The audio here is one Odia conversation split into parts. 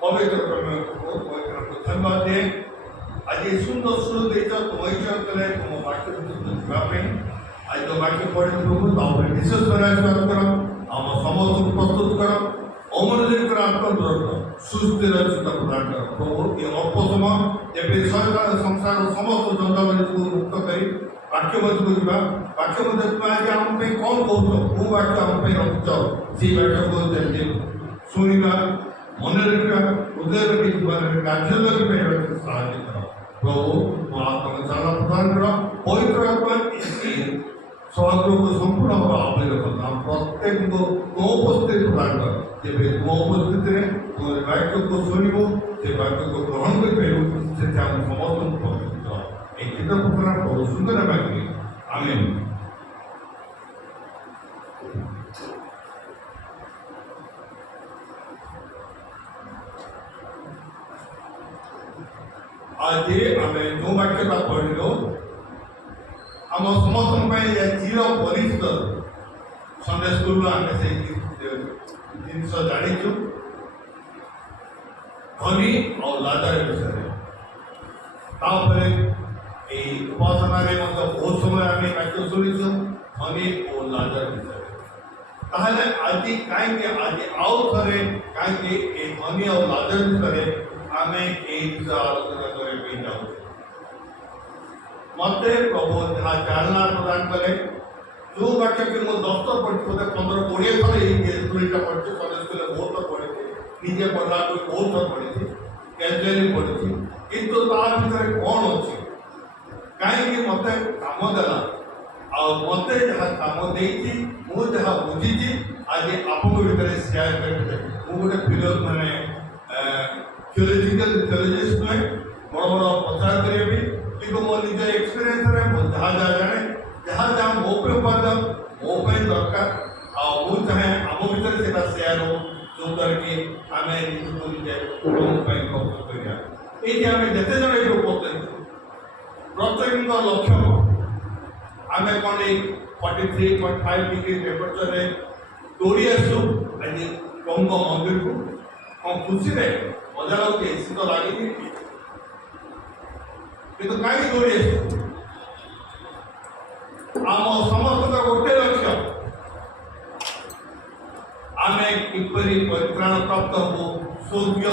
ପବିତ୍ର ପବିତ୍ର ଧନ୍ୟବାଦ ଦିଏ। ଆଜି ସୁନ୍ଦର ସୁର ଦେଇଛ ତୁମ ଇଚ୍ଛା କଲେ ତୁମ ବାକ୍ୟ ଯିବା ପାଇଁ ଆଜି ତ ବାକ୍ୟ ପଢ଼ି ପ୍ରଭୁ ତା ଉପରେ ବିଶେଷ କରି ଆଶୀର୍ବାଦ କର। ଆମ ସମସ୍ତଙ୍କୁ ପ୍ରସ୍ତୁତ କର। ଅମନୋଯୋଗର ଆତ୍ମଦୂର ସୁସ୍ଥିର ଚିତ୍ତ ପ୍ରଦାନ କର ପ୍ରଭୁ। ଏ ଅଳ୍ପ ସମୟ ଏବେ ସରକାର ସଂସାରର ସମସ୍ତ ଜଞ୍ଜାଳକୁ ମୁକ୍ତ କରି ବାକ୍ୟ ମଧ୍ୟକୁ ଯିବା। ବାକ୍ୟ ମଧ୍ୟ ତୁମେ ଆଜି ଆମ ପାଇଁ କ'ଣ କହୁଛ, କୋଉ ବାକ୍ୟ ଆମ ପାଇଁ ରଖୁଛ, ସେଇ ବାକ୍ୟକୁ ଯେମିତି ଶୁଣିବା, ମନେ ରଖିବା, ହୃଦୟ ରଖି ଜୀବନରେ କାର୍ଯ୍ୟ କରିବା ସାହାଯ୍ୟ କର ପ୍ରଭୁ। ମୋ ଆତ୍ମାକୁ ଚାଲା ପ୍ରଦାନ କର। ପବିତ୍ର ଆତ୍ମା ସହଯୋଗକୁ ସମ୍ପୂର୍ଣ୍ଣ ଭାବେ ଆବୃତ କର। ପ୍ରତ୍ୟେକଙ୍କୁ ତୁମ ଉପସ୍ଥିତି ପ୍ରଦାନ କର। ଯେବେ ତୁମ ଉପସ୍ଥିତିରେ ତୁମ ବାକ୍ୟକୁ ଶୁଣିବୁ, ସେ ବାକ୍ୟକୁ ଗ୍ରହଣ କରିପାରିବୁ, ସେଥିରେ ଆମ ସମସ୍ତଙ୍କୁ ପବିତ୍ର এই গীত ঘোষণা প্রভু সুন্দর বাক্যে আমেন। আজ আমি যে বাক্যটা পড়িল আম সমস্ত চির পরিচিত সন্ডে স্কুল আমি সেই জিনিস জানিছু ধনী ও লাজার বিষয়ে। তারপরে এই উপাসনারে মধ্যে বহু সময় আমি বাক্য শুনেছি ধনী ও লাজার বিষয়ে। তাহলে আজ কাইকি আজ আউ থরে কাইকি এই ধনী ও লাজার বিষয়ে আমি এই বিষয়ে আলোচনা করে পেয়ে যাও। মতে প্রভু যাহা চালনা প্রদান কলে जो वाक्य के मो 10 तो पढ़ी 15 20 थर এই স্কুলটা পড়ছি সন্ডে স্কুলে বহুত পড়েছি নিজে পড়লা তো বহুত পড়েছি ক্যাজুয়ালি পড়েছি কিন্তু তার ভিতরে কোন আছে কাইকি মতে কাম দেলা আর মতে যাহা কাম দেইছি মু যাহা বুঝিছি আজ আপনক ভিতরে শেয়ার করতে মু গোটে ফিলোসফ মানে থিওলজিস্ট নয় বড় বড় প্রচার করিবি কিন্তু মো নিজ এক্সপেরিয়েন্স রে মো যাহা যা জানে जहाँ जहाँ मो पे उपादान मो पे दरकार मु चाहे आम भर से सेयार हो जो करके आम निजक निजे प्रस्तुत करा। ये आम जिते जन ये उपस्थित प्रत्येक लक्ष्य आम कौन 43.5 डिग्री टेम्परेचर दौड़ी आसु आज प्रभु मंदिर को कौन खुशी रे मजा लगे शीत लगे कि कहीं दौड़ी आसु आम समस्त गोटे लक्ष्य आम किपरि परित्राण प्राप्त हो स्वर्गीय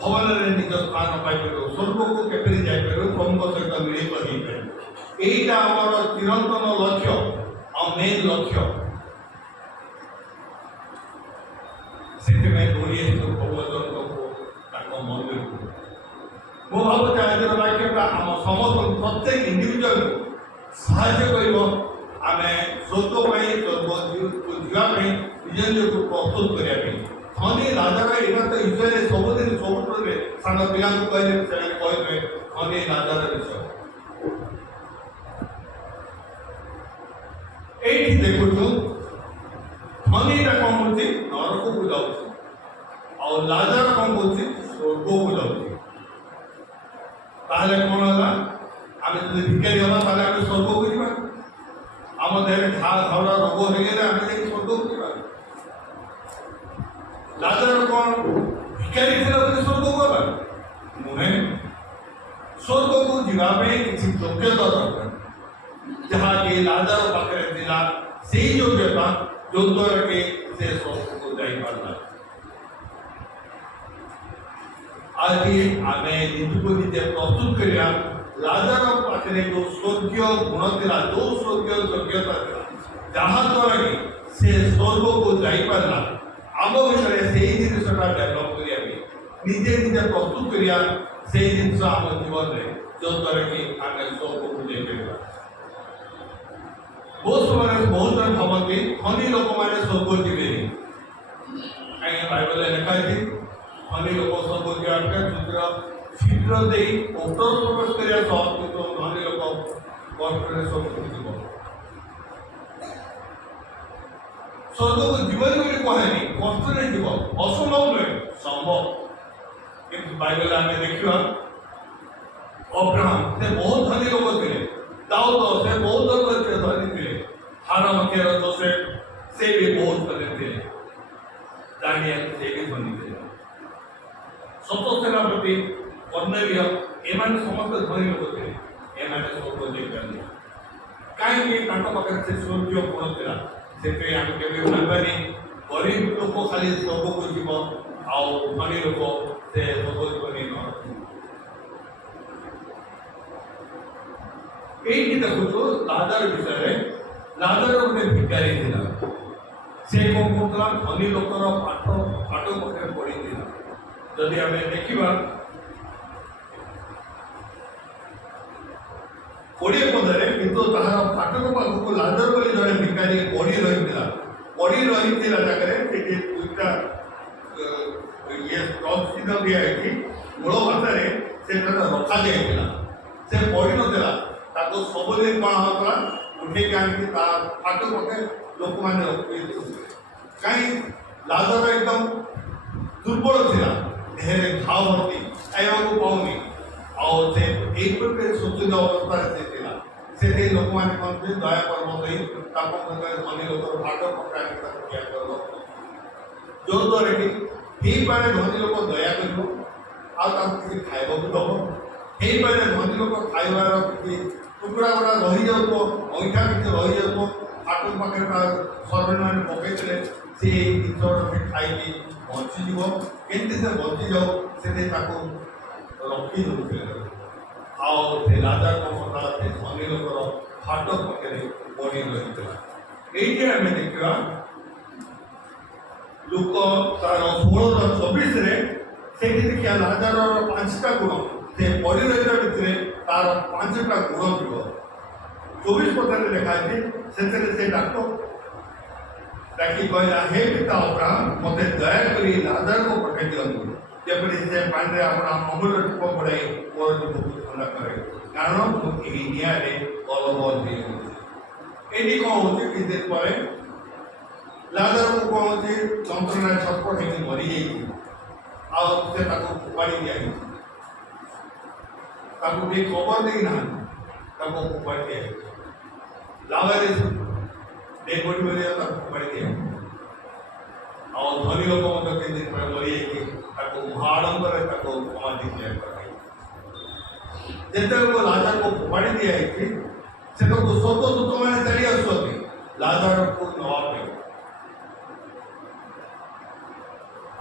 भवन में निज स्थान पाइपर स्वर्ग को केपरि जापर प्रभु सहित मिलित हो यहीटा आमर चिरंतन लक्ष्य आ मेन लक्ष्य से दौड़ी प्रभु मंदिर को मो भावुँ आज वाक्य आम समस्त प्रत्येक इंडिविजुअल साहाय्य कर आम स्वर्ग जावाई निज निजक प्रस्तुत करने धनी राजार यहाँ तो विषय सबुदिन सब सान पिला कहले कहे धनी राजार विषय ये देखु धनीटा कौन कर नरक को जाऊँ लाजार कौन कर स्वर्ग को जाऊँ ताहले कौन है आम जो भिखारी हाँ ताहले आम स्वर्ग को जा आम देह घा घावड़ा रोग हो गले आम जा स्वर्ग को जा लाजार कौन भिखारी थे स्वर्ग को गला नुहे स्वर्ग को जावाई किसी योग्यता दरकार जहाँ कि लाजार पाखे थिला से योग्यता जो द्वारा कि से स्वर्ग को जाई पारला। आज आम निजक निजे प्रस्तुत करा लाजार पाखे जो स्वर्गीय गुण था जो स्वर्गीय योग्यता था जहाँ द्वारा कि से स्वर्ग को जापारा आम विषय से जिनसा डेभलप करने निजे निजे प्रस्तुत करा से जिन आम जीवन में जो द्वारा कि आम स्वर्ग को जापर बहुत समय बहुत जन भावती धनी लोक मैंने स्वर्ग जीवे कहीं बाइबल लिखा है धनी लोक स्वर्ग जाए शीघ्र दे उत्तर प्रवेश करा सहज किंतु धनी लोक कष्ट स्वर्ग जीव स्वर्ग को जीवन बोली कहेनि कष्ट जीव असंभव नुहे संभव किंतु बाइबल आम देखा अब्राहम से बहुत धनी लोक थे दाऊद से बहुत धनी थे हाराम जोसेफ से भी बहुत धनी थे दानियल से भी धनी थे सत सेनापति कर्णेलिय एମାନେ ସମସ୍ତେ ଧନୀ ଲୋକ ଥିଲେ। ଏମାନେ ସ୍ୱର୍ଗ ଯାଇପାରିଲେ କାହିଁକି? ତାଙ୍କ ପାଖରେ ସେ ସ୍ୱର୍ଗୀୟ ଗୁଣ ଥିଲା। ସେଥିପାଇଁ ଆମେ କେବେ ଭାବିବାନି ଗରିବ ଲୋକ ଖାଲି ସ୍ୱର୍ଗକୁ ଯିବ ଆଉ ଧନୀ ଲୋକ ସେ ସ୍ୱର୍ଗ ଯିବନି। ଏଇଠି ଦେଖୁଛୁ ଲାଜର ବିଷୟରେ। ଲାଜର ଗୋଟେ ଭିକାରୀ ଥିଲା। ସେ କ'ଣ କରୁଥିଲା? ଧନୀ ଲୋକର ପାଠ ପାଖରେ ପଢ଼ିଥିଲା। ଯଦି ଆମେ ଦେଖିବା 20 ପଦରେ, କିନ୍ତୁ ତାହାର ଫାଟକ ପାଖକୁ ଲାଜର ବୋଲି ଜଣେ ଭିକାରୀ ପଡ଼ି ରହିଥିଲା ଜାଗାରେ ସେଠି ଦୁଇଟା ଚିହ୍ନ ଦିଆହେଇଛି। ମୂଳ ଭାଷାରେ ସେଟା ରଖାଯାଇଥିଲା। ସେ ପଡ଼ିନଥିଲା। ତାକୁ ସବୁଦିନ କ'ଣ ହେଉଥିଲା? ଉଠେଇକି ଆଣିକି ତା ଫାଟକ ପାଖେ ଲୋକମାନେ ରଖିଦେଉଥିଲେ। କାହିଁ? ଲାଜର ଏକଦମ ଦୁର୍ବଳ ଥିଲା। ଦେହରେ ଘାଅ ଭର୍ତ୍ତି, ଖାଇବାକୁ ପାଉନି। ଆଉ ସେ ଏଇପରି ଶୋଚନୀୟ ଅବସ୍ଥାରେ ସେ ଥିଲା। ସେଥିପାଇଁ ଲୋକମାନେ କହନ୍ତି ଦୟା କର୍ମ ଦେଇ ତାକୁ ଧନୀ ଲୋକର ଭାଗ ପକାଇ ତାକୁ ଠିଆ କରିବ। ଯୋଉଦ୍ୱାରା କି ହେଇପାରେ ଧନୀ ଲୋକ ଦୟା କରିବ ଆଉ ତାକୁ କିଛି ଖାଇବାକୁ ଦେବ। ହେଇପାରେ ଧନୀ ଲୋକ ଖାଇବାର କିଛି ଟୁକୁଡ଼ା ଗୁଡ଼ା ରହିଯାଉଥିବ, ଅଇଁଠା କିଛି ରହିଯାଉଥିବ। ଫାଟକ ପାଖରେ ତା ସର୍ବେମାନେ ପକାଇଥିଲେ ସେ ଏଇ ଜିନିଷଟା ସେ ଖାଇକି ବଞ୍ଚିଯିବ। କେମିତି ସେ ବଞ୍ଚିଯାଉ ସେଥିପାଇଁ ତାକୁ ରଖି ଦେଉଥିଲେ। ଆଉ ସେ ଲାଜର କଥା ସେ ଧନୀ ଲୋକର ଫାଟକ ପାଖରେ ପଡ଼ି ରହିଥିଲା। ଏଇଠି ଆମେ ଦେଖିବା ଲୁକ ତାର 16:24 ସେଇଠି ଦେଖିବା ଲାଜରର 5ଟା ଗୁଣ। ସେ ପଡ଼ି ରହିଥିବା ଭିତରେ ତାର 5ଟା ଗୁଣ ଥିବ। 24 ପଦରେ ଲେଖାଯାଇଛି। ସେଥିରେ ସେ ଡାକି କହିଲା, ହେ ପିତା ଅବ୍ରାହମ, ମୋତେ ଦୟାକରି ଲାଜରକୁ ପଠାଇ ଦିଅନ୍ତୁ, ଯେପରି ସେ ପାଣିରେ ଆପଣ ଅମୂଲ୍ୟ ଟୁପ ପଡ଼ାଇ ମୋର ଜୀବକୁ ଥଣ୍ଡା କରେ, କାରଣ ମୁଁ ଏହି ନିଆଁରେ ବଲବଲ ହେଇଯାଉଛି। ଏଠି କ'ଣ ହେଉଛି? କିଛି ଦିନ ପରେ ଲାଜରକୁ କ'ଣ ହେଉଛି? ଯନ୍ତ୍ରଣାରେ ଛଟପଟ ହେଇକି ମରିଯାଇଛି। ଆଉ ସେ ତାକୁ ଫୋପାଡ଼ି ଦିଆଯାଇଛି। ତାକୁ ଟିକେ କବର ଦେଇନାହାନ୍ତି, ତାକୁ ଫୋପାଡ଼ି ଦିଆଯାଇଛି। ଲାଭରେ ଡେଡବଡି ବୋଲି ତାକୁ ଫୋପାଡ଼ି ଦିଆଯାଇଛି। ଆଉ ଧନୀ ଲୋକ ମଧ୍ୟ କିଛି ଦିନ ପରେ ମରିଯାଇଛି। ତାକୁ ମହାଡମ୍ବରେ ତାକୁ ସମାଧି ତିଆରି କରାଯାଇଛି। ଯେତେବେଳେ ଲାଜରକୁ ଫୋପାଡ଼ି ଦିଆଯାଇଛି ସେତେବେଳକୁ ସ୍ୱର୍ଗଦୂତମାନେ ଚାଲି ଆସୁଛନ୍ତି ଲାଜରକୁ ନେବା ପାଇଁ।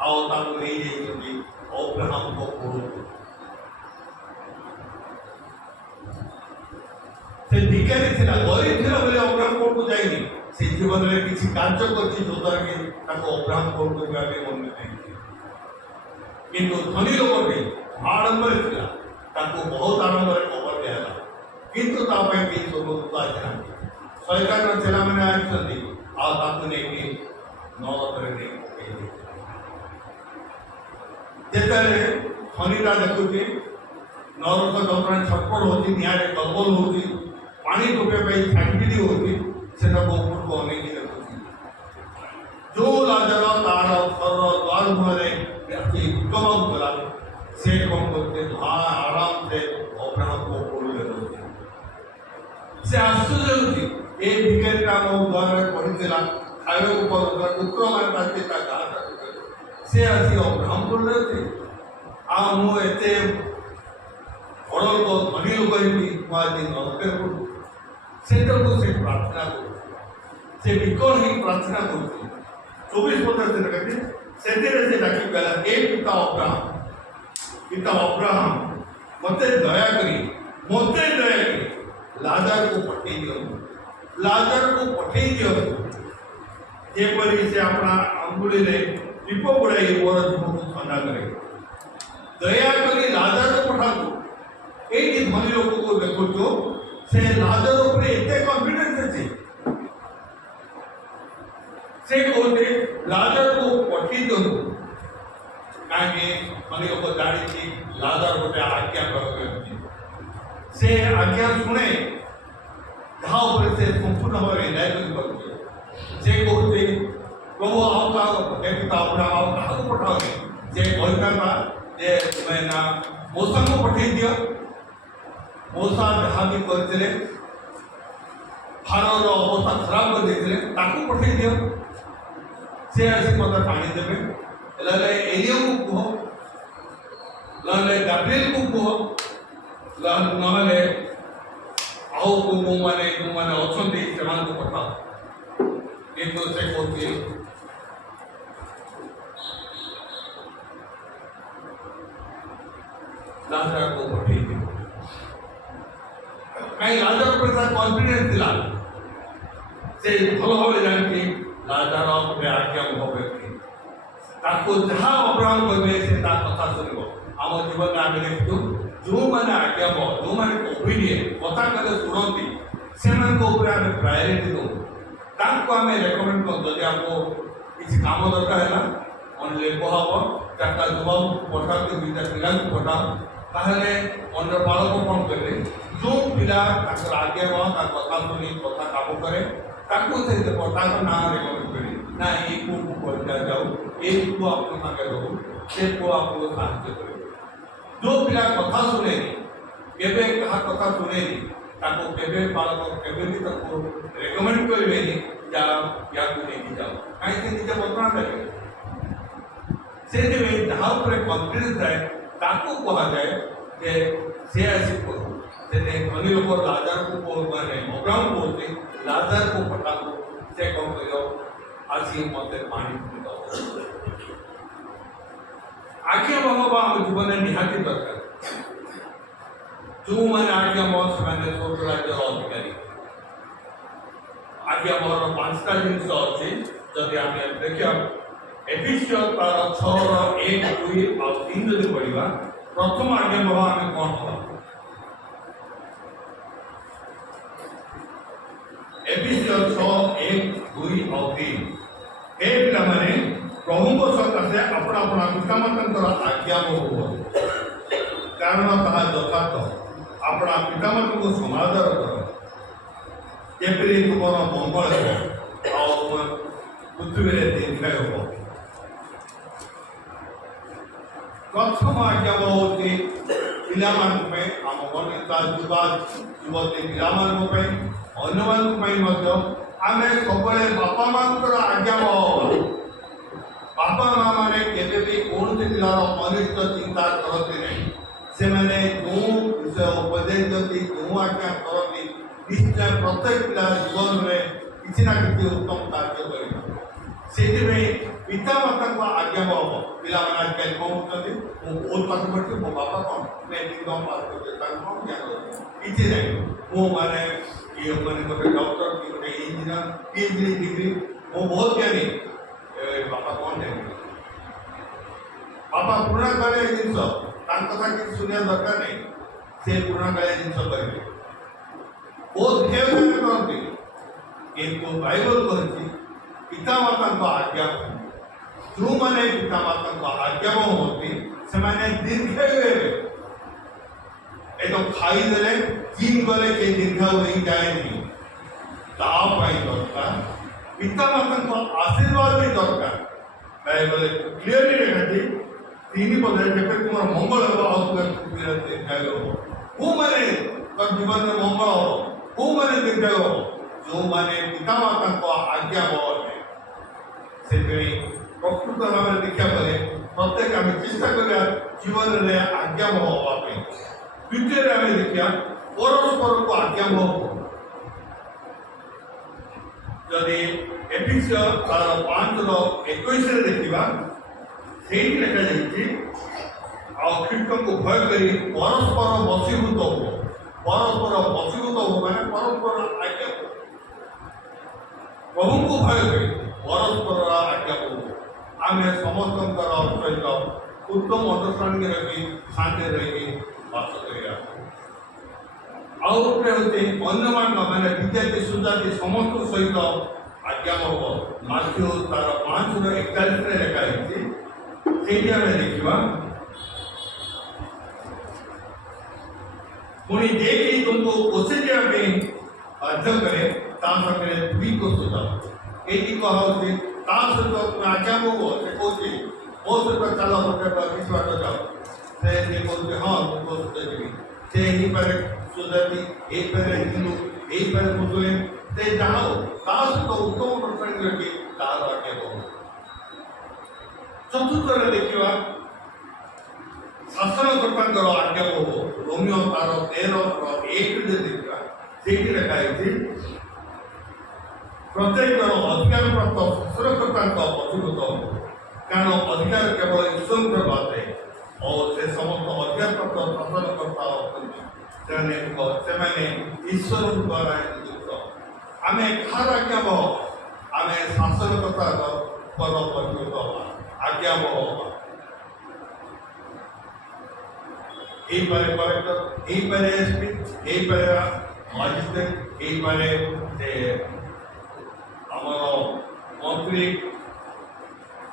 ଆଉ ତାକୁ ନେଇଯାଇଛନ୍ତି ଅବ୍ରାହମଙ୍କ ପୁଅକୁ। ସେ ଭିକାରୀ ଥିଲା, ଗରିବ ଥିଲା ବୋଲି ଅବ୍ରାହମ କୋଳକୁ ଯାଇନି। ସେ ଜୀବନରେ କିଛି କାର୍ଯ୍ୟ କରିଛି ଯୋଉଦ୍ୱାରା କି ତାକୁ ଅବ୍ରାହମ କୋଳକୁ ଯିବା ପାଇଁ ମନେ ନାହିଁ। କିନ୍ତୁ ଧନୀ ଲୋକଟି ଆଡ଼ମ୍ବରେ ଥିଲା, ତାକୁ ବହୁତ ଆଡ଼ମ୍ବରେ କବର ଦିଆହେଲା। କିନ୍ତୁ ତା ପାଇଁ କେହି ସ୍ୱର୍ଗଦୂତ ଆସିନାହାନ୍ତି। ସରକାରର ଚେଲାମାନେ ଆସିଛନ୍ତି ଆଉ ତାକୁ ନେଇକି ନରକରେ ନେଇ ପକେଇ ଦେଇଥିଲେ। ଯେତେବେଳେ ଧନୀଟା ଦେଖୁଛି ନରକ ଯନ୍ତ୍ରଣା ଛଟପଟ ହେଉଛି, ନିଆଁରେ ଗଲବଲ ହେଉଛି, ପାଣି ଟୋପିବା ପାଇଁ ଛାଟିପିଟି ହେଉଛି, ସେଟାକୁ ଉପରକୁ ଅନେଇକି ଦେଖୁଛି। ଯୋଉ ଲାଜର ତାର ଘରର ଦ୍ୱାର ମୁହଁରେ ବିକମ କଲା, ସେ କ'ଣ କରୁଛି? ଆରାମସେ ଅବ୍ରାହମଙ୍କ କୋଳରେ ରହୁଛି। ସେ ଆଶ୍ଚର୍ଯ୍ୟ ହେଉଛି, ଏ ଭିକାରୀଟା ମୋ ଦ୍ୱାରରେ ପଡ଼ିଥିଲା, ଖାଇବାକୁ ପାଉଥିଲା, କୁକୁରମାନେ ତାକି ତା ଗାଁ ସେ ଆସି ଅବ୍ରାହମ କୋଳରେ ଅଛି। ଆଉ ମୁଁ ଏତେ ବଡ଼ ଲୋକ, ଧନୀ ଲୋକ ହେଇକି ମୁଁ ଆଜି ନରକରେ ପଡ଼ୁଛି। ସେତେବେଳକୁ ସେ ପ୍ରାର୍ଥନା କରୁଛି, ସେ ବିକଳ ହେଇକି ପ୍ରାର୍ଥନା କରୁଛି। 24 ପଦରେ ସେ ଲେଖାଛି, ସେଥିରେ ସେ ଡାକି କହିଲା, ଏ ପିତା ଅବ୍ରାହମ, ମୋତେ ଦୟାକରି ଲାଜରକୁ ପଠେଇ ଦିଅନ୍ତୁ। ଯେପରି ସେ ଆପଣା ଆଙ୍ଗୁଳିରେ ଦୀପ ବୁଡ଼ାଇ ମୋର ଜୀବକୁ ଥଣ୍ଡା କରେ। ଦୟାକରି ଲାଜରକୁ ପଠାନ୍ତୁ। ଏଇଠି ଧନୀ ଲୋକକୁ ଦେଖୁଛୁ, ସେ ଲାଜର ଉପରେ ଏତେ କନଫିଡେନ୍ସ ଅଛି। ସେ କହୁଛି ଲାଜରକୁ ପଠେଇ ଦିଅନ୍ତୁ। କାହିଁକି? ଧନୀ ଲୋକ ଜାଣିଛି ଲାଜର ଗୋଟେ ଆଜ୍ଞା କରିଛି। ସେ ଆଜ୍ଞା ଶୁଣେ, ଯାହା ଉପରେ ସେ ସମ୍ପୂର୍ଣ୍ଣ ଭାବରେ ନ୍ୟାୟ କରିପାରୁଛି। ସେ କହୁଛି, ପ୍ରଭୁ ଆଉ କାହାକୁ ଆଉ କାହାକୁ ପଠାଉନି। ଯେ କହିଥାନ୍ତା ଯେ ତୁମେ ନା ମଉସାଙ୍କୁ ପଠେଇ ଦିଅ। ମଉସା ଯାହା ବି କରିଥିଲେ, ଫାରୋର ଅବସ୍ଥା ଖରାପ କରିଦେଇଥିଲେ, ତାକୁ ପଠେଇ ଦିଅ। ସେ ଆସି ମୋତେ ପାଣି ଦେବେ। ହେଲେ ଏଲିୟାକୁ କୁହ ନହେଲେ ଗାବ୍ରିଏଲକୁ କୁହ, ନହେଲେ ଆଉ ଯୋଉମାନେ ଅଛନ୍ତି ସେମାନଙ୍କୁ ପଠାଅ। କିନ୍ତୁ ସେ କହୁଛି ଲାଜାରକୁ ପଠେଇଦିଅ। କାହିଁ ଲାଜାର ଉପରେ ତାର କନଫିଡେନ୍ସ ଥିଲା, ସେ ଭଲ ଭାବରେ ଜାଣିଛି ଲାଜାର ଗୋଟେ ଆଜ୍ଞାବହ ବ୍ୟକ୍ତି, ତାକୁ ଯାହା ଅବ୍ରାହମ କରିବେ ସେ ତା କଥା ଶୁଣିବ। ଆମ ଜୀବନରେ ଆମେ ଦେଖୁଛୁ ଯେଉଁମାନେ ଆଜ୍ଞାବହ, ଯେଉଁମାନେ ଓବିଡିଏଣ୍ଟ, କଥା କଲେ ଶୁଣନ୍ତି, ସେମାନଙ୍କ ଉପରେ ଆମେ ପ୍ରାୟୋରିଟି ଦେଉ, ତାଙ୍କୁ ଆମେ ରେକମେଣ୍ଡ କରୁ। ଯଦି ଆମକୁ କିଛି କାମ ଦରକାର ହେଲା, ଅନ୍ୟ କୁହାବ 4ଟା ଯୁବକଙ୍କୁ ପଠାଅ କି 2ଟା ପିଲାଙ୍କୁ ପଠାଅ, ତାହେଲେ ଅନ୍ୟ ବାଳକ କ'ଣ କରିବେ? ଯେଉଁ ପିଲା ତାଙ୍କର ଆଜ୍ଞାବହ, ତା କଥା ଶୁଣି କଥା କାମ କରେ, ତାକୁ ସେ ତାଙ୍କ ନାଁ ରେକମେଣ୍ଡ କରିବେ, ନା ଏଇ ପୁଅକୁ ପରୀକ୍ଷା ଯାଉ, ଏଇ ପୁଅ ଆପଣଙ୍କ ସାଙ୍ଗେ ରହୁ, ସେ ପୁଅ ଆପଣଙ୍କୁ ସାହାଯ୍ୟ କରିବେ। ଯେଉଁ ପିଲା କଥା ଶୁଣେନି, କେବେ କାହା କଥା ଶୁଣେନି, ତାକୁ କେବେ ବାଳକ କେବେ ବି ତାକୁ ରେକମେଣ୍ଡ କରିବେନି ଯାଅ ୟାକୁ ନେଇକି ଯାଅ, କାହିଁକି ନିଜେ ବର୍ତ୍ତମାନ ଦେବେ। ସେଥିପାଇଁ ଯାହା ଉପରେ କନଫିଡେନ୍ସ ଥାଏ ତାକୁ କୁହାଯାଏ ଯେ ସେ ଆସି କରୁ। ସେଥିପାଇଁ ଧନୀ ଲୋକ ଲାଜାରକୁ ମାନେ ଅବ୍ରାହମ କହୁଛି ଲାଜାରକୁ ପଠାକୁ, ସେ କ'ଣ କରିବ? ଆସି ମୋତେ ପାଣି ପିଇଦେବ। ଆଜ୍ଞାବହ ବା ଆମ ଜୀବନରେ ନିହାତି ଦରକାର। ଯେଉଁମାନେ ଆଜ୍ଞାବହ ସେମାନେ ସ୍ୱର୍ଗ ରାଜ୍ୟର ଅଧିକାରୀ। ଆଜ୍ଞାବହର 5ଟା ଜିନିଷ ଅଛି। ଯଦି ଆମେ ଦେଖିବା ଏଫେସୀୟ ତାର 6:1-2-3 ଯଦି ପଢ଼ିବା, ପ୍ରଥମ ଆଜ୍ଞାବହ ଆମେ କ'ଣ ହେବା? ଏଫେସୀୟ 6:1-2-3 ହେ ପିଲାମାନେ ପ୍ରଭୁଙ୍କ ସକାଶେ ଆପଣ ଆପଣ ପିତାମାତାଙ୍କର ଆଜ୍ଞାବହ ହୁଅନ୍ତୁ, କାରଣ ତାହା ଯଥାର୍ଥ। ଆପଣ ପିତାମାତାଙ୍କୁ ସମାଦର କର, ଯେପରି ତୁମର ମଙ୍ଗଳ ହେବ ଆଉ ପୃଥିବୀରେ ଦୀର୍ଘାୟୁ ହେବ। ପ୍ରଥମ ଆଜ୍ଞାବହ ହେଉଛି ପିଲାମାନଙ୍କ ପାଇଁ, ଆମ ଗଣିତ ଯୁବତୀ ପିଲାମାନଙ୍କ ପାଇଁ, ଅନ୍ୟମାନଙ୍କ ପାଇଁ ମଧ୍ୟ। ଆମେ ସବୁବେଳେ ବାପା ମାଙ୍କର ଆଜ୍ଞାବହ ହେବା। ବାପା ମା ମାନେ କେବେ ବି କୌଣସି ପିଲାର ଅନିଷ୍ଟ ଚିନ୍ତା କରନ୍ତି ନାହିଁ। ସେମାନେ ଯେଉଁ ବିଷୟ ଉପଦେଶ ଦିଅନ୍ତି, ଯେଉଁ ଆଜ୍ଞା କରନ୍ତି, ନିଶ୍ଚୟ ପ୍ରତ୍ୟେକ ପିଲା ଜୀବନରେ କିଛି ନା କିଛି ଉତ୍ତମ କାର୍ଯ୍ୟ କରିବ। ସେଥିପାଇଁ ପିତାମାତାଙ୍କ ଆଜ୍ଞାବହ ହେବ। ପିଲାମାନେ ଆଜିକାଲି କ'ଣ ହେଉଛନ୍ତି? ମୁଁ ବହୁତ ପାଠ ପଢ଼ିଛି, ମୋ ବାପା କ'ଣ ମେଟ୍ରିକ୍ କ'ଣ ପାସ୍ କରୁଛି, ତାଙ୍କୁ କ'ଣ ଜ୍ଞାନ ଅଛି? କିଛି ନାହିଁ। ମୁଁ ମାନେ ଗୋଟେ ଡକ୍ଟର କି ଗୋଟେ ଇଞ୍ଜିନିୟର, PhD ଡିଗ୍ରୀ, ମୁଁ ବହୁତ ଜ୍ଞାନୀ। ବାପା କ'ଣ ଜାଣିବେ? ବାପା ପୁରୁଣା କାଳିଆ ଜିନିଷ, ତାଙ୍କ କଥା କିଛି ଶୁଣିବା ଦରକାର ନାହିଁ। ସେ ପୁରୁଣା କାଳିଆ ଜିନିଷ କରିବେ, ବହୁତ ଢେର କରନ୍ତି। କିନ୍ତୁ ବାଇବଲ କହିଛି ପିତାମାତାଙ୍କ ଆଜ୍ଞାବହ। ଯେଉଁମାନେ ପିତାମାତାଙ୍କ ଆଜ୍ଞାବହ ହୁଅନ୍ତି ସେମାନେ ଦୀର୍ଘାୟୁ ହେବେ। ଏ ତ ଖାଇଦେଲେ ଜିମ୍ ଗଲେ କିଏ ଦୀର୍ଘାୟୁ ହେଇଯାଏନି। ତା ପାଇଁ ଦରକାର ପିତାମାତାଙ୍କ ଆଶୀର୍ବାଦ ବି ଦରକାର। ବାଇବଲ କ୍ଲିୟରଲି ଲେଖାଛି 3 ପଦରେ, ଯେବେ ତୁମର ମଙ୍ଗଳ ହେବ ଆଉ ତୁମେ ପୃଥିବୀରେ ଦୀର୍ଘାୟୁ ହେବ। କେଉଁମାନେ ଜୀବନରେ ମଙ୍ଗଳ ହେବ? କେଉଁମାନେ ଦୀର୍ଘାୟୁ ହେବ? ଯେଉଁମାନେ ପିତାମାତାଙ୍କ ଆଜ୍ଞାବହ ହେବେ। ସେଥିପାଇଁ ପ୍ରକୃତ ଭାବରେ ଦେଖିବା ପରେ ପ୍ରତ୍ୟେକ ଆମେ ଚେଷ୍ଟା କରିବା ଜୀବନରେ ଆଜ୍ଞାବହ ହେବା ପାଇଁ। ଦ୍ୱିତୀୟରେ ଆମେ ଦେଖିବା ପରସ୍ପରକୁ ଆଜ୍ଞାବହ ହେଉ। ଯଦି ଏଫେସୀୟ 5:21 ଦେଖିବା, ସେଇଠି ଲେଖାଯାଇଛି ଆଉ ଖ୍ରୀଷ୍ଟଙ୍କୁ ଭୟ କରି ପରସ୍ପର ବଶୀଭୂତ ହୁଅ। ପରସ୍ପର ବଶୀଭୂତ ହୁଅ ମାନେ ପରସ୍ପର ଆଜ୍ଞା, ପ୍ରଭୁଙ୍କୁ ଭୟ କରି ପରସ୍ପରର ଆଜ୍ଞାବହ ହୁଅ। ଆମେ ସମସ୍ତଙ୍କର ସହିତ ଉତ୍ତମ ଅଣ୍ଡରଷ୍ଟାଣ୍ଡିଂ ରଖି ଶାନ୍ତିରେ ରହିକି ବାସ କରିବା। ଆଉ ଗୋଟେ ହେଉଛି ଅନ୍ୟମାନଙ୍କ ମାନେ ବିଜାତି ସୁଜାତି ସମସ୍ତଙ୍କ ସହିତ ଆଜ୍ଞାବହ। ମାଥ୍ୟୁ ତାର 5:41 ଲେଖା ହେଇଛି। ସେଇଠି ଆମେ ଦେଖିବା, ପୁଣି ଯିଏକି ତୁମକୁ କୋଷିଯିବା ପାଇଁ ବାଧ୍ୟ କରେ ତା ସାଙ୍ଗରେ 2 କୋଷ ଯାଅ। ଏଇଠି କୁହାହେଉଛି ତା ସହିତ ତୁମେ ଆଜ୍ଞାବହ ହୁଅ। ସେ କହୁଛି ମୋ ସହିତ ଚାଲ, ଗୋଟେ 20 ବାଟ ଯାଅ। ସେ କହୁଛି ହଁ ମୁଁ ତୋ ସହିତ ଯିବି। ସେ ହେଇପାରେ ସୁଜାତି, ହେଇପାରେ ହିନ୍ଦୁ, ହେଇପାରେ ମୁସଲିମ, ସେ ଯାହା ହଉ ତା ସହିତ ଉତ୍ତମ ଅଣ୍ଡରଷ୍ଟାଣ୍ଡିଂ ରଖି ତାହାର ଆଜ୍ଞାବହ। ଚତୁର୍ଥରେ ଦେଖିବା ଶାସନ କର ତାଙ୍କର ଆଜ୍ଞା ବହୁ ରୋମିଓ ତାର 13:1 ଦେଖିବା ସେଇଠି ଲେଖା ହେଇଛି ପ୍ରତ୍ୟେକ ଜଣ ଅଧିକାରପ୍ରାପ୍ତ ଶାସନକର୍ତ୍ତାଙ୍କ ବଶୀଭୂତ ହବ, କାରଣ ଅଧିକାର କେବଳ ଈଶ୍ୱରଙ୍କର ବାଟେ ଓ ସେ ସମସ୍ତ ଅଧିକାରପ୍ରାପ୍ତ ଶାସନକର୍ତ୍ତା ଅଛନ୍ତି ସେମାନେ ଈଶ୍ୱରଙ୍କ ଦ୍ୱାରା ନିଯୁକ୍ତ। ଆମେ କାହାର ଆଜ୍ଞା ବହ? ଆମେ ଶାସନକର୍ତ୍ତାଙ୍କ ବଶୀଭୂତ ହବା, ଆଜ୍ଞା ବହ ହବା। এইপারে কলেক্টর, এইপারে এসপি, এইপারে ম্যাজিস্ট্রেট, এইপারে আমার মন্ত্রী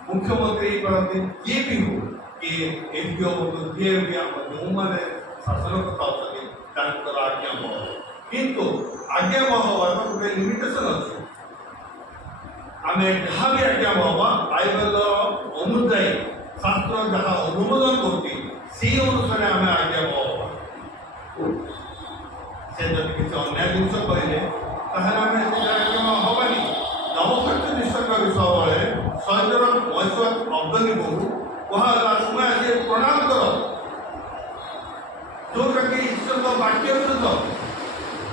মুখ্যমন্ত্রী ହେଇପାରନ୍ତି, ଯିଏ ବି ହଉ କି ଏମପିଓ ହୁଅନ୍ତୁ, ଯିଏ ବି ଯେଉଁମାନେ ଶାସନକର୍ତ୍ତା ଅଛନ୍ତି ତାଙ୍କର ଆଜ୍ଞା ବହ। କିନ୍ତୁ ଆଜ୍ଞା ବହ ହବାର ଗୋଟେ ଲିମିଟେସନ ଅଛି। ଆମେ ଯାହା ବି ଆଜ୍ଞା ବହବା ବାଇବେଲର ଅନୁଯାୟୀ ଶାସ୍ତ୍ର ଯାହା ଅନୁମୋଦନ କରୁଛି সেই ଅନୁସାରେ ଆମେ ଆଜ୍ଞା ବହବା। ସେ ଯଦି କିଛି ଅନ୍ୟାୟ ଜିନିଷ କହିଲେ ତାହେଲେ ଆମେ ସେଟା ଆଜ୍ଞା ହବାନି। ନବକୃଷ୍ଣ ନିଶ୍ଚୟଙ୍କ ବିଷୟ ବେଳେ ସୈନ୍ୟର ମୈଶ୍ୱର ଅବଦନୀକୁ କୁହାଗଲା ତୁମେ ଆଜି ପ୍ରଣାମ କର, ଯୋଉଟାକି ଈଶ୍ୱରଙ୍କ ବାକ୍ୟ ବିରୁଦ୍ଧ।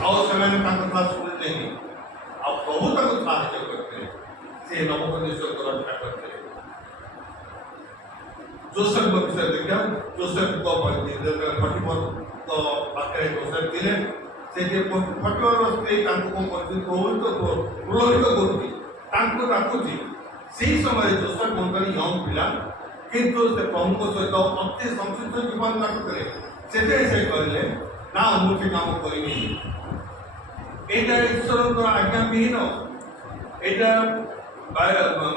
ଆଉ ସେମାନେ ତାଙ୍କ କଥା ଶୁଣିଲେନି, ଆଉ ପ୍ରଭୁ ତାଙ୍କୁ ସାହାଯ୍ୟ କରିଥିଲେ, ସେ ନବକୃଷ୍ଣଙ୍କ ରକ୍ଷା କରିଥିଲେ। जोसेफ विषय देखा, जोसेफ को फटिफरଙ୍କ ପାଖରେ ଯୋସେଫ ଥିଲେ, ସେ ଯେ ଫଟିଫର ସ୍ତ୍ରୀ ତାଙ୍କୁ କ'ଣ କରୁଛି, ପ୍ରଲୋଭିତ କରୁଛି, ତାଙ୍କୁ ଡାକୁଛି। ସେହି ସମୟରେ ଯୋସେଫ କ'ଣ କଲେ, ୟଙ୍ଗ ପିଲା, କିନ୍ତୁ ସେ ପ୍ରଭୁଙ୍କ ସହିତ ଅତି ସଂକ୍ଷିପ୍ତ ଜୀବନ କାଟୁଥିଲେ। ସେଥିପାଇଁ ସେ କହିଲେ ନା ମୁଁ ସେ କାମ କରିନି, ଏଇଟା ଈଶ୍ୱରଙ୍କର ଆଜ୍ଞା ବିହୀନ, ଏଇଟା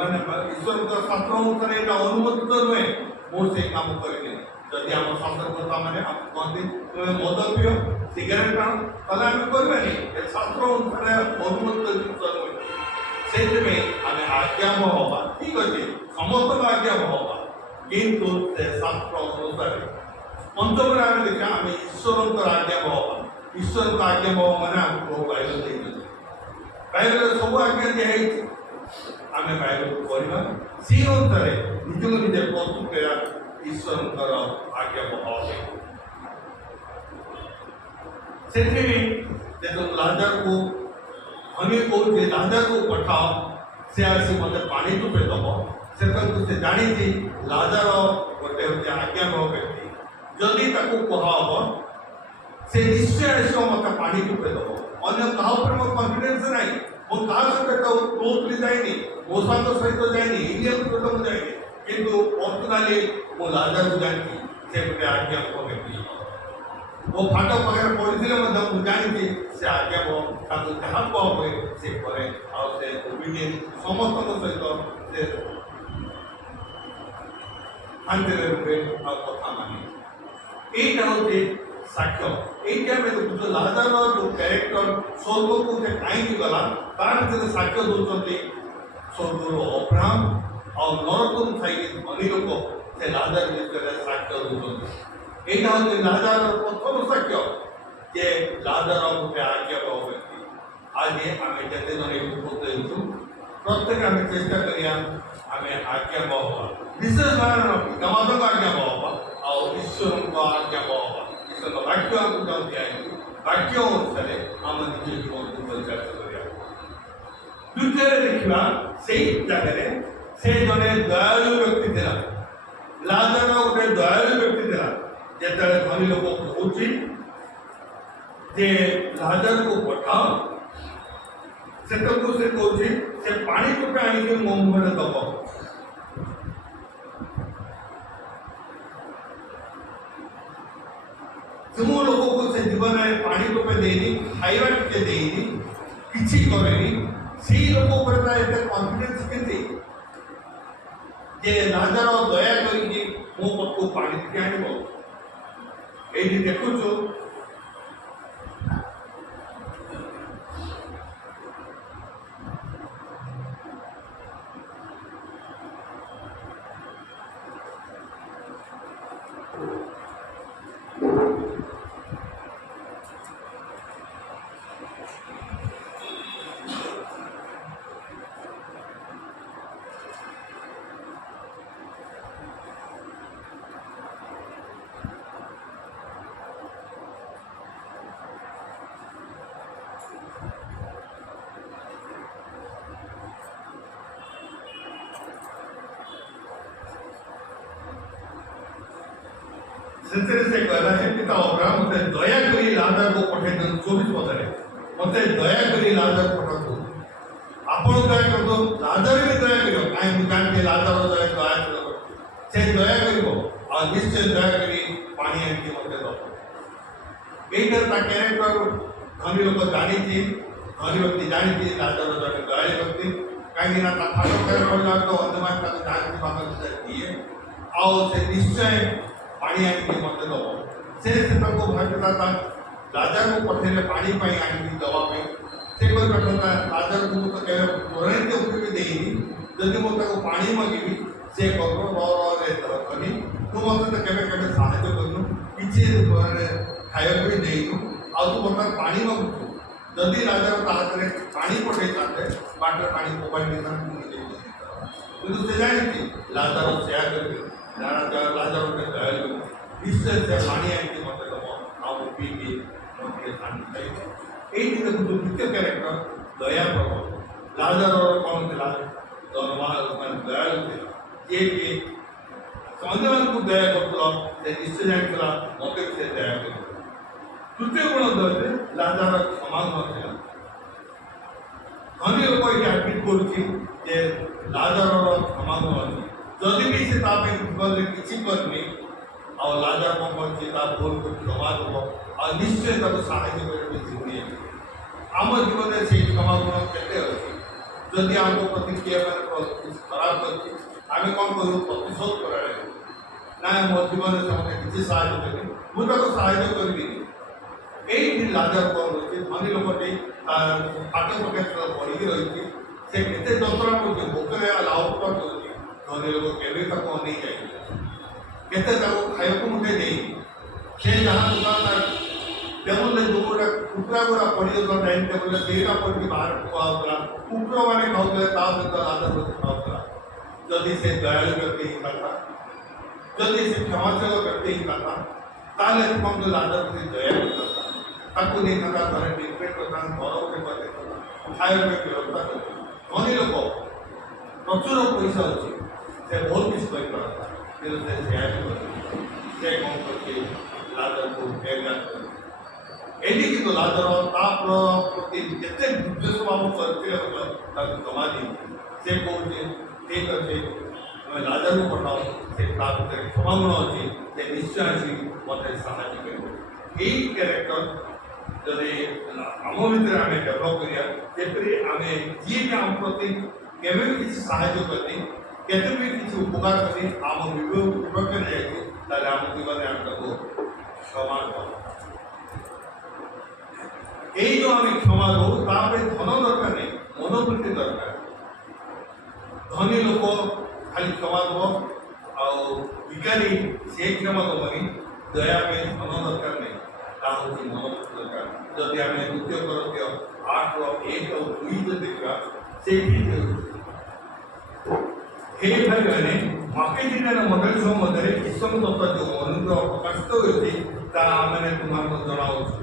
ମାନେ ଈଶ୍ୱରଙ୍କ ଶାସ୍ତ୍ର ଅନୁସାରେ ଏଇଟା ଅନୁମୋଦିତ ନୁହେଁ, ମୁଁ ସେ କାମ କରିନି। ଯଦି ଆମ ଶାସ୍ତ୍ରକର୍ତ୍ତା ମାନେ କହନ୍ତି ତୁମେ ମଦ ପିଅ, ସିଗାରେଟ୍ ଆଣ, ତାହେଲେ ଆମେ କରିବାନି, ଏ ଶାସ୍ତ୍ର ଅନୁସାରେ ଅନୁମୋଦିତ ଜିନିଷ ନୁହେଁ। ସେଇଥିପାଇଁ ଆମେ ଆଜ୍ଞାବହ ହବା, ଠିକ ଅଛି, ସମସ୍ତଙ୍କ ଆଜ୍ଞାବହ ହବା, କିନ୍ତୁ ସେ ଶାସ୍ତ୍ର ଅନୁସାରେ। ପଞ୍ଚମରେ ଆମେ ଦେଖିବା ଆମେ ଈଶ୍ୱରଙ୍କର ଆଜ୍ଞାବହ ହବା। ଈଶ୍ୱରଙ୍କ ଆଜ୍ଞାବହ ମାନେ ଆମକୁ ବହୁ ବାଇବେଲ ଦେଇଛନ୍ତି, ବାଇବେଲରେ ସବୁ ଆଜ୍ଞା ଦିଆହେଇଛି। ଆମେ ବାଇବେଲକୁ ପଢ଼ିବା, ସେହି ଅନୁସାରେ ନିଜକୁ ନିଜେ ପ୍ରସ୍ତୁତ କରିବା ଈଶ୍ୱରଙ୍କର ଆଜ୍ଞାବହ ଅଟେ। ସେଥିପାଇଁ ଯେତେବେଳେ ଲାଜାରକୁ ଧନୀ କହୁଛି ଲାଜାରକୁ ପଠାଅ, ସେ ଆସି ମୋତେ ପାଣି ଟୋପେ ଦେବ, ସେତେବେଳକୁ ସେ ଜାଣିଛି ଲାଜାର ଗୋଟେ ହେଉଛି ଆଜ୍ଞାବହ ବ୍ୟକ୍ତି। ଯଦି ତାକୁ କୁହାହବ ସେ ନିଶ୍ଚୟ ଆସିବ ମୋତେ ପାଣି ଟୋପେ ଦେବ, ଅନ୍ୟ କାହା ଉପରେ ମୋର କନଫିଡେନ୍ସ ନାହିଁ, ମୁଁ କାହା ସହିତ କ୍ଲୋଜଲି ଯାଇନି, ମୋ ସାଙ୍ଗ ସହିତ ଯାଇନି, ଇଣ୍ଡିଆନ ସହିତ ମୁଁ ଯାଇନି, କିନ୍ତୁ ପର୍ସନାଲି ମୁଁ ଲାଜାରକୁ ଜାଣିଛି ସେ ଗୋଟେ ଆଜ୍ଞାବହ ବ୍ୟକ୍ତି। ମୋ ଫାଟ ପାଖରେ ପଡ଼ିଥିଲେ ମଧ୍ୟ ମୁଁ ଜାଣିଛି ସେ ଆଜ୍ଞାବହ, ତାକୁ ଯାହା କୁହା ହୁଏ ସେ କରେ, ଆଉ ସେ ଓବିଡିଏଣ୍ଟ ସମସ୍ତଙ୍କ ସହିତ ସେ ଶାନ୍ତିରେ ରୁହେ ଆଉ କଥା ମାନେ। এইটা হচ্ছে সাক্ষ্য। এইটা আমি দেখুଛୁ ଲାଜାରର ଯେଉଁ କ୍ୟାରେକ୍ଟର ସ୍ୱର୍ଗକୁ ସେ କାହିଁକି ଗଲା ତାର ଭିତରେ ସାକ୍ଷ୍ୟ ଦେଉଛନ୍ତି ସ୍ୱର୍ଗରୁ ଅବ୍ରାହମ ଆଉ ନରକରୁ ଥାଇକି ଧନୀ ଲୋକ ସେ ଲାଜାର ବିଷୟରେ ସାକ୍ଷ୍ୟ ଦେଉଛନ୍ତି। এইটা হচ্ছে লাজারର ପ୍ରଥମ ସାକ୍ଷ୍ୟ ଯେ ଲାଜାର ଗୋଟେ ଆଜ୍ଞାବହ ବ୍ୟକ୍ତି। ଆଜି ଆମେ ଯେତେ ଜଣ ଉପକୃତ ହେଉଛୁ ପ୍ରତ୍ୟେକ ଆମେ ଚେଷ୍ଟା କରିବା ଆମେ ଆଜ୍ଞାବହ ହେବା, ବିଶେଷ ଭାବରେ ପିତାମାତାଙ୍କ ଆଜ୍ଞାବହ ହେବା ଆଉ ଈଶ୍ୱରଙ୍କ ଆଜ୍ଞାବହ ହେବା। ଈଶ୍ୱରଙ୍କ ବାକ୍ୟ ଆମକୁ ଯାଉ ଦିଆହେଇଛି, ବାକ୍ୟ ଅନୁସାରେ ଆମେ ନିଜ ଜୀବନକୁ ପରିଚାଳିତ କରିବା। ଦ୍ୱିତୀୟରେ ଦେଖିବା ସେଇ ଜାଗାରେ ସେ ଜଣେ ଦୟାଳୁ ବ୍ୟକ୍ତି ଥିଲା। ଲାଜାର ଗୋଟେ ଦୟାଳୁ ବ୍ୟକ୍ତି ଥିଲା। ଯେତେବେଳେ ଧନୀ ଲୋକ କହୁଛି ଯେ ଲାଜାରକୁ ପଠାଅ, ସେତେବେଳକୁ ସେ କହୁଛି ସେ ପାଣି ଟୋପେ ଆଣିକି ମୋ ମୁହଁରେ ଦବ। ଯେଉଁ ଲୋକକୁ ସେ ଜୀବନରେ ପାଣି ଟୋପେ ଦେଇନି, ଖାଇବା ଟିକେ ଦେଇନି, କିଛି କରେନି, ସେଇ ଲୋକ ଉପରେ ତାର ଏତେ କନଫିଡେନ୍ସ କେମିତି ଯେ ଲାଜାର ଦୟା କରିକି ମୋ ପାଖକୁ ପାଣି ଟିକେ ଆଣିବ। এইটি দেখুଛୁ ସେଥିରେ ସେ କହିଲା ଯେ ପିତା ଅବ୍ରାହମ ମୋତେ ଦୟାକରି ଲାଜରକୁ ପଠାଇ ଦିଅନ୍ତୁ। 24 ପଦରେ ମୋତେ ଦୟାକରି ଲାଜର ପଠାନ୍ତୁ। ଆପଣ ଦୟା କରନ୍ତୁ, ଲାଜର ବି ଦୟା କରିବ। କାହିଁ ମୁଁ ଜାଣିଛି ଲାଜର ଦୟା କରିବ, ସେ ଦୟା କରିବ ଆଉ ନିଶ୍ଚୟ ଦୟାକରି ପାଣି ଆଣିକି ମୋତେ ଦବ। এইটার তা ক্যারেক্টার ধনী লোক জানিছি, ধনী ব্যক্তি জানিছি লাজর জଣେ ଦୟାଳୁ ବ୍ୟକ୍ତି। କାହିଁକି ନା ତା ଫାଟ ଖେଳ ତ ଅନ୍ୟମାନେ ତାକୁ ଜାଣିଛି ଭାଗ ଦିଏ ଆଉ ସେ ନିଶ୍ଚୟ ପାଣି ଆଣିକି ମୋତେ ଦବ। ସେ ତାକୁ ଭାବିଥାନ୍ତା ଲାଜରକୁ ପଠେଇଲେ ପାଣି ପାଇଁ ଆଣିକି ଦେବା ପାଇଁ। ସେ କହିପାରିଥାନ୍ତା ଲାଜରକୁ ମୁଁ ତ କେବେ ତ୍ୱରାନ୍ୱିତ ଉଠିବି ଦେଇନି, ଯଦି ମୁଁ ତାକୁ ପାଣି ମାଗିବି ସେ କହିବ ଧନୀ ତୁ ମୋତେ ତ କେବେ କେବେ ସାହାଯ୍ୟ କରିନୁ, କିଛି ଖାଇବାକୁ ବି ଦେଇନୁ, ଆଉ ତୁ ବର୍ତ୍ତମାନ ପାଣି ମାଗୁଛୁ। ଯଦି ଲାଜର ତା ହାତରେ ପାଣି ପଠେଇଥାନ୍ତେ ବାଟରେ ପାଣି ଫୋପାଡ଼ି ଦେଇଥାନ୍ତେ କିନ୍ତୁ ସେ ଜାଣିଛି ଲାଜର ସେୟା କରିବେ। ଲାଜର ଗୋଟେ ଦୟାଳୁ, ନିଶ୍ଚୟ ସେ ପାଣି ଆଣିକି ମୋତେ ଦେବ ଆଉ ମୁଁ ପିଇକି ମୁଁ ଟିକେ ଶାନ୍ତି ପାଇବ। ଏଇଠି ଦେଖନ୍ତୁ ଦ୍ୱିତୀୟ କ୍ୟାରେକ୍ଟର ଦୟା ପ୍ରବଳ। ଲାଜରର କ'ଣ ଥିଲା? ମାନେ ଦୟାଳୁ ଥିଲା, ଯିଏକି ଅନ୍ୟମାନଙ୍କୁ ଦୟା କରୁଥିଲା। ସେ ନିଶ୍ଚୟ ଜାଣିଥିଲା ମୋତେ ବି ସେ ଦୟା କରିବ। ତୃତୀୟ ଗୁଣ ଧରିଲେ ଲାଜର କ୍ଷମାଗୁଣ ଥିଲା। ଧନୀ ଲୋକ ଏଠି ଆଡମିଟ୍ କରୁଛି ଯେ ଲାଜରର କ୍ଷମାଗୁଣ ଅଛି। ଯଦି ବି ସେ ତା ପାଇଁ ଜୀବନରେ କିଛି କରିନି ଆଉ ଲାଜର କ'ଣ କରୁଛି ତା ଭୁଲକୁ କ୍ଷମା ଦେବ ଆଉ ନିଶ୍ଚୟ ତାକୁ ସାହାଯ୍ୟ କରିବା ଜିନିଷ। ଆମ ଜୀବନରେ ସେଇ କ୍ଷମାଗୁଣ କେତେ ଅଛି? ଯଦି ଆମ ପ୍ରତି କିଏ ମାନେ ଖରାପ ଅଛି ଆମେ କ'ଣ କରିବୁ? ପ୍ରତିଶୋଧ କରାଯାଏ ନା ମୋ ଜୀବନରେ ସେମାନେ କିଛି ସାହାଯ୍ୟ କରିବେ, ମୁଁ ତାକୁ ସାହାଯ୍ୟ କରିବିନି। এইটি লাজর କ'ଣ রয়েছে? ଧନୀ ଲୋକଟି ପାଠ କ୍ଷେତ୍ର ପଢ଼ିକି ରହିଛି, ସେ କେତେ ଯନ୍ତ୍ରଣା କରୁଛି, ଭୋକରେ ଲାଉଟ କରୁଛି। ଧନୀ ଲୋକ କେବେ ତାକୁ ଅନେଇ ଯାଇନି, କେତେ ତାକୁ ଖାଇବାକୁ ମୁଠେ ଦେଇନି। ସେ ଯାହା ଟେବୁଲରେ ଯେଉଁ ଗୋଟେ କୁକୁଡ଼ା ଗୁଡ଼ା ପଡ଼ିଯାଉଥିଲା ଡାଇନିଂ ଟେବୁଲରେ ସେଇଟା ପଡ଼ିକି ବାହାରେ ଖୁଆଉଥିଲା, କୁକୁରମାନେ ଖାଉଥିଲେ, ତା ସହିତ ଲାଜର ଖାଉଥିଲା। ଯଦି ସେ ଦୟାଳୁ ବ୍ୟକ୍ତି ହେଇଥାନ୍ତା, ଯଦି ସେ କ୍ଷମାଶୀଳ ବ୍ୟକ୍ତି ହେଇଥାନ୍ତା, ତାହେଲେ କ'ଣ ଲାଜର ପ୍ରତି ଦୟା କରିଥାନ୍ତା, ତାକୁ ନେଇଥାନ୍ତା ଘରେ ଟ୍ରିଟମେଣ୍ଟ କରିଥାନ୍ତା, ଘର ଗୋଟେ କରିଦେଇଥାନ୍ତା, ଖାଇବା ପାଇଁ ବ୍ୟବସ୍ଥା କରିଥାନ୍ତା। ଧନୀ ଲୋକ ପ୍ରଚୁର ପଇସା ଅଛି, ସେ ବହୁତ କିଛି କରିପାରନ୍ତା କିନ୍ତୁ ସେ ସେୟା ବି କରିଛି। ସେ କ'ଣ କରିଛି? ଲାଜରକୁ ବେଗାର କରିଛି। ଏଠି କିନ୍ତୁ ଲାଜର ତା ପ୍ରତି ଯେତେ ବିଦ୍ୱେଷ ଭାବ କରିଥିଲେ ମଧ୍ୟ ତାକୁ କ୍ଷମା ଦେଇଛି। ସେ କହୁଛି ଠିକ୍ ଅଛି ତୁମେ ଲାଜରକୁ ପଠାଅ, ସେ ତା ଭିତରେ କ୍ଷମାଗୁଣ ଅଛି, ସେ ନିଶ୍ଚୟ ଆସି ମୋତେ ସାହାଯ୍ୟ କରିବ। ଏଇ କ୍ୟାରେକ୍ଟର ଯଦି ଆମ ଭିତରେ ଆମେ ଡେଭଲପ୍ କରିବା, ଯେପରି ଆମେ ଯିଏ ବି ଆମ ପ୍ରତି କେବେ ବି କିଛି ସାହାଯ୍ୟ କରିନି, କେତେ ବି କିଛି ଉପକାର କରି ଆମ ବିପକ୍ଷରେ ଯାଇଛି, ତାହେଲେ ଆମ ଜୀବନରେ ଆମେ ତାକୁ କ୍ଷମା ଦେବା। এই যে আমি ক্ষমা দেবো তা ପାଇଁ ଧନ ଦରକାର ନାହିଁ, ମନୋବୃତ୍ତି ଦରକାର। ଧନୀ ଲୋକ ଖାଲି କ୍ଷମା ଦେବ ଆଉ ଭିକାରୀ ସେ କ୍ଷମା ଦେବନି। ଦୟା ପାଇଁ ଧନ ଦରକାର ନାହିଁ, ତାହା ହେଉଛି ମନୋବୃତ୍ତି ଦରକାର। ଯଦି ଆମେ ଦ୍ୱିତୀୟ କରନ୍ଥୀୟ 8:1 ଆଉ 2 ଯଦି ଦେଖିବା ସେଇଠି ହେ ଭାଇମାନେ ମାକେଡୋନିଆର ମଣ୍ଡଳୀ ସମ୍ବନ୍ଧରେ ଈଶ୍ୱର ଦତ୍ତ ଯେଉଁ ଅନୁଗ୍ରହ ପ୍ରକାଶିତ ହୋଇଛି ତାହା ଆମେ ତୁମମାନଙ୍କୁ ଜଣାଉଛୁ।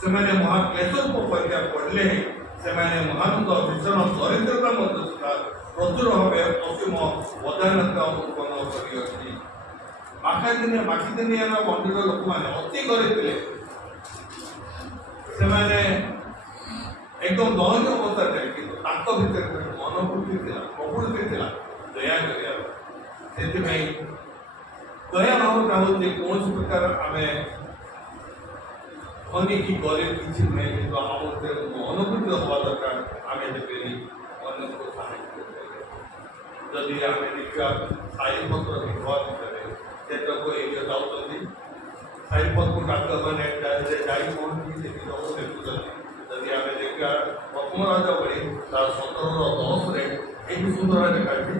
ସେମାନେ ମହାକ୍ଲେଶ ପରୀକ୍ଷା ପଡ଼ିଲେ ସେମାନେ ମହାନନ୍ଦ ଭୀଷଣ ଦରିଦ୍ରତା ମଧ୍ୟ ସୁଦ୍ଧା ପ୍ରଚୁର ଭାବେ ପଶ୍ଚିମ ବଦାନତା ଉତ୍ପନ୍ନ କରିଅଛି। ମାକେଡୋନିଆର ମଣ୍ଡଳୀର ଲୋକମାନେ ଅତି ଗରିବ ଥିଲେ, ସେମାନେ ଏକଦମ ଦୟନୀୟ ଅବସ୍ଥାରେ ଥିଲେ, କିନ୍ତୁ ତାଙ୍କ ଭିତରେ ମନୋବୃତ୍ତି ଥିଲା, ପ୍ରବୃତ୍ତି ଥିଲା ଦୟା କରିବାର। ସେଥିପାଇଁ ଦୟା ଭାବଟା ହେଉଛି କୌଣସି ପ୍ରକାର ଆମେ ଧନୀ କି ଗରିବ କିଛି ନୁହେଁ, କିନ୍ତୁ ଆମ ଭିତରେ ଅନୁଭୂତି ହେବା ଦରକାର। ଆମେ ଯେପରି ଅନ୍ୟକୁ ସାହାଯ୍ୟ କରିପାରିବା। ଯଦି ଆମେ ଦେଖିବା ସାହିପତ୍ର ବିବାହ ଭିତରେ ସେଟାକୁ ଏରିଆ ଯାଉଛନ୍ତି, ସାହିପତ୍ର ଡାକ୍ତରମାନେ ଯାଇ ପହଞ୍ଚିକି ସେଠି ସବୁ ଦେଖୁଛନ୍ତି। ଯଦି ଆମେ ଦେଖିବା ପ୍ରଥମ ରାଜା ଭଳି ତାର 17:10 ଏଇଠି ସୁନ୍ଦର ଦେଖାଛି।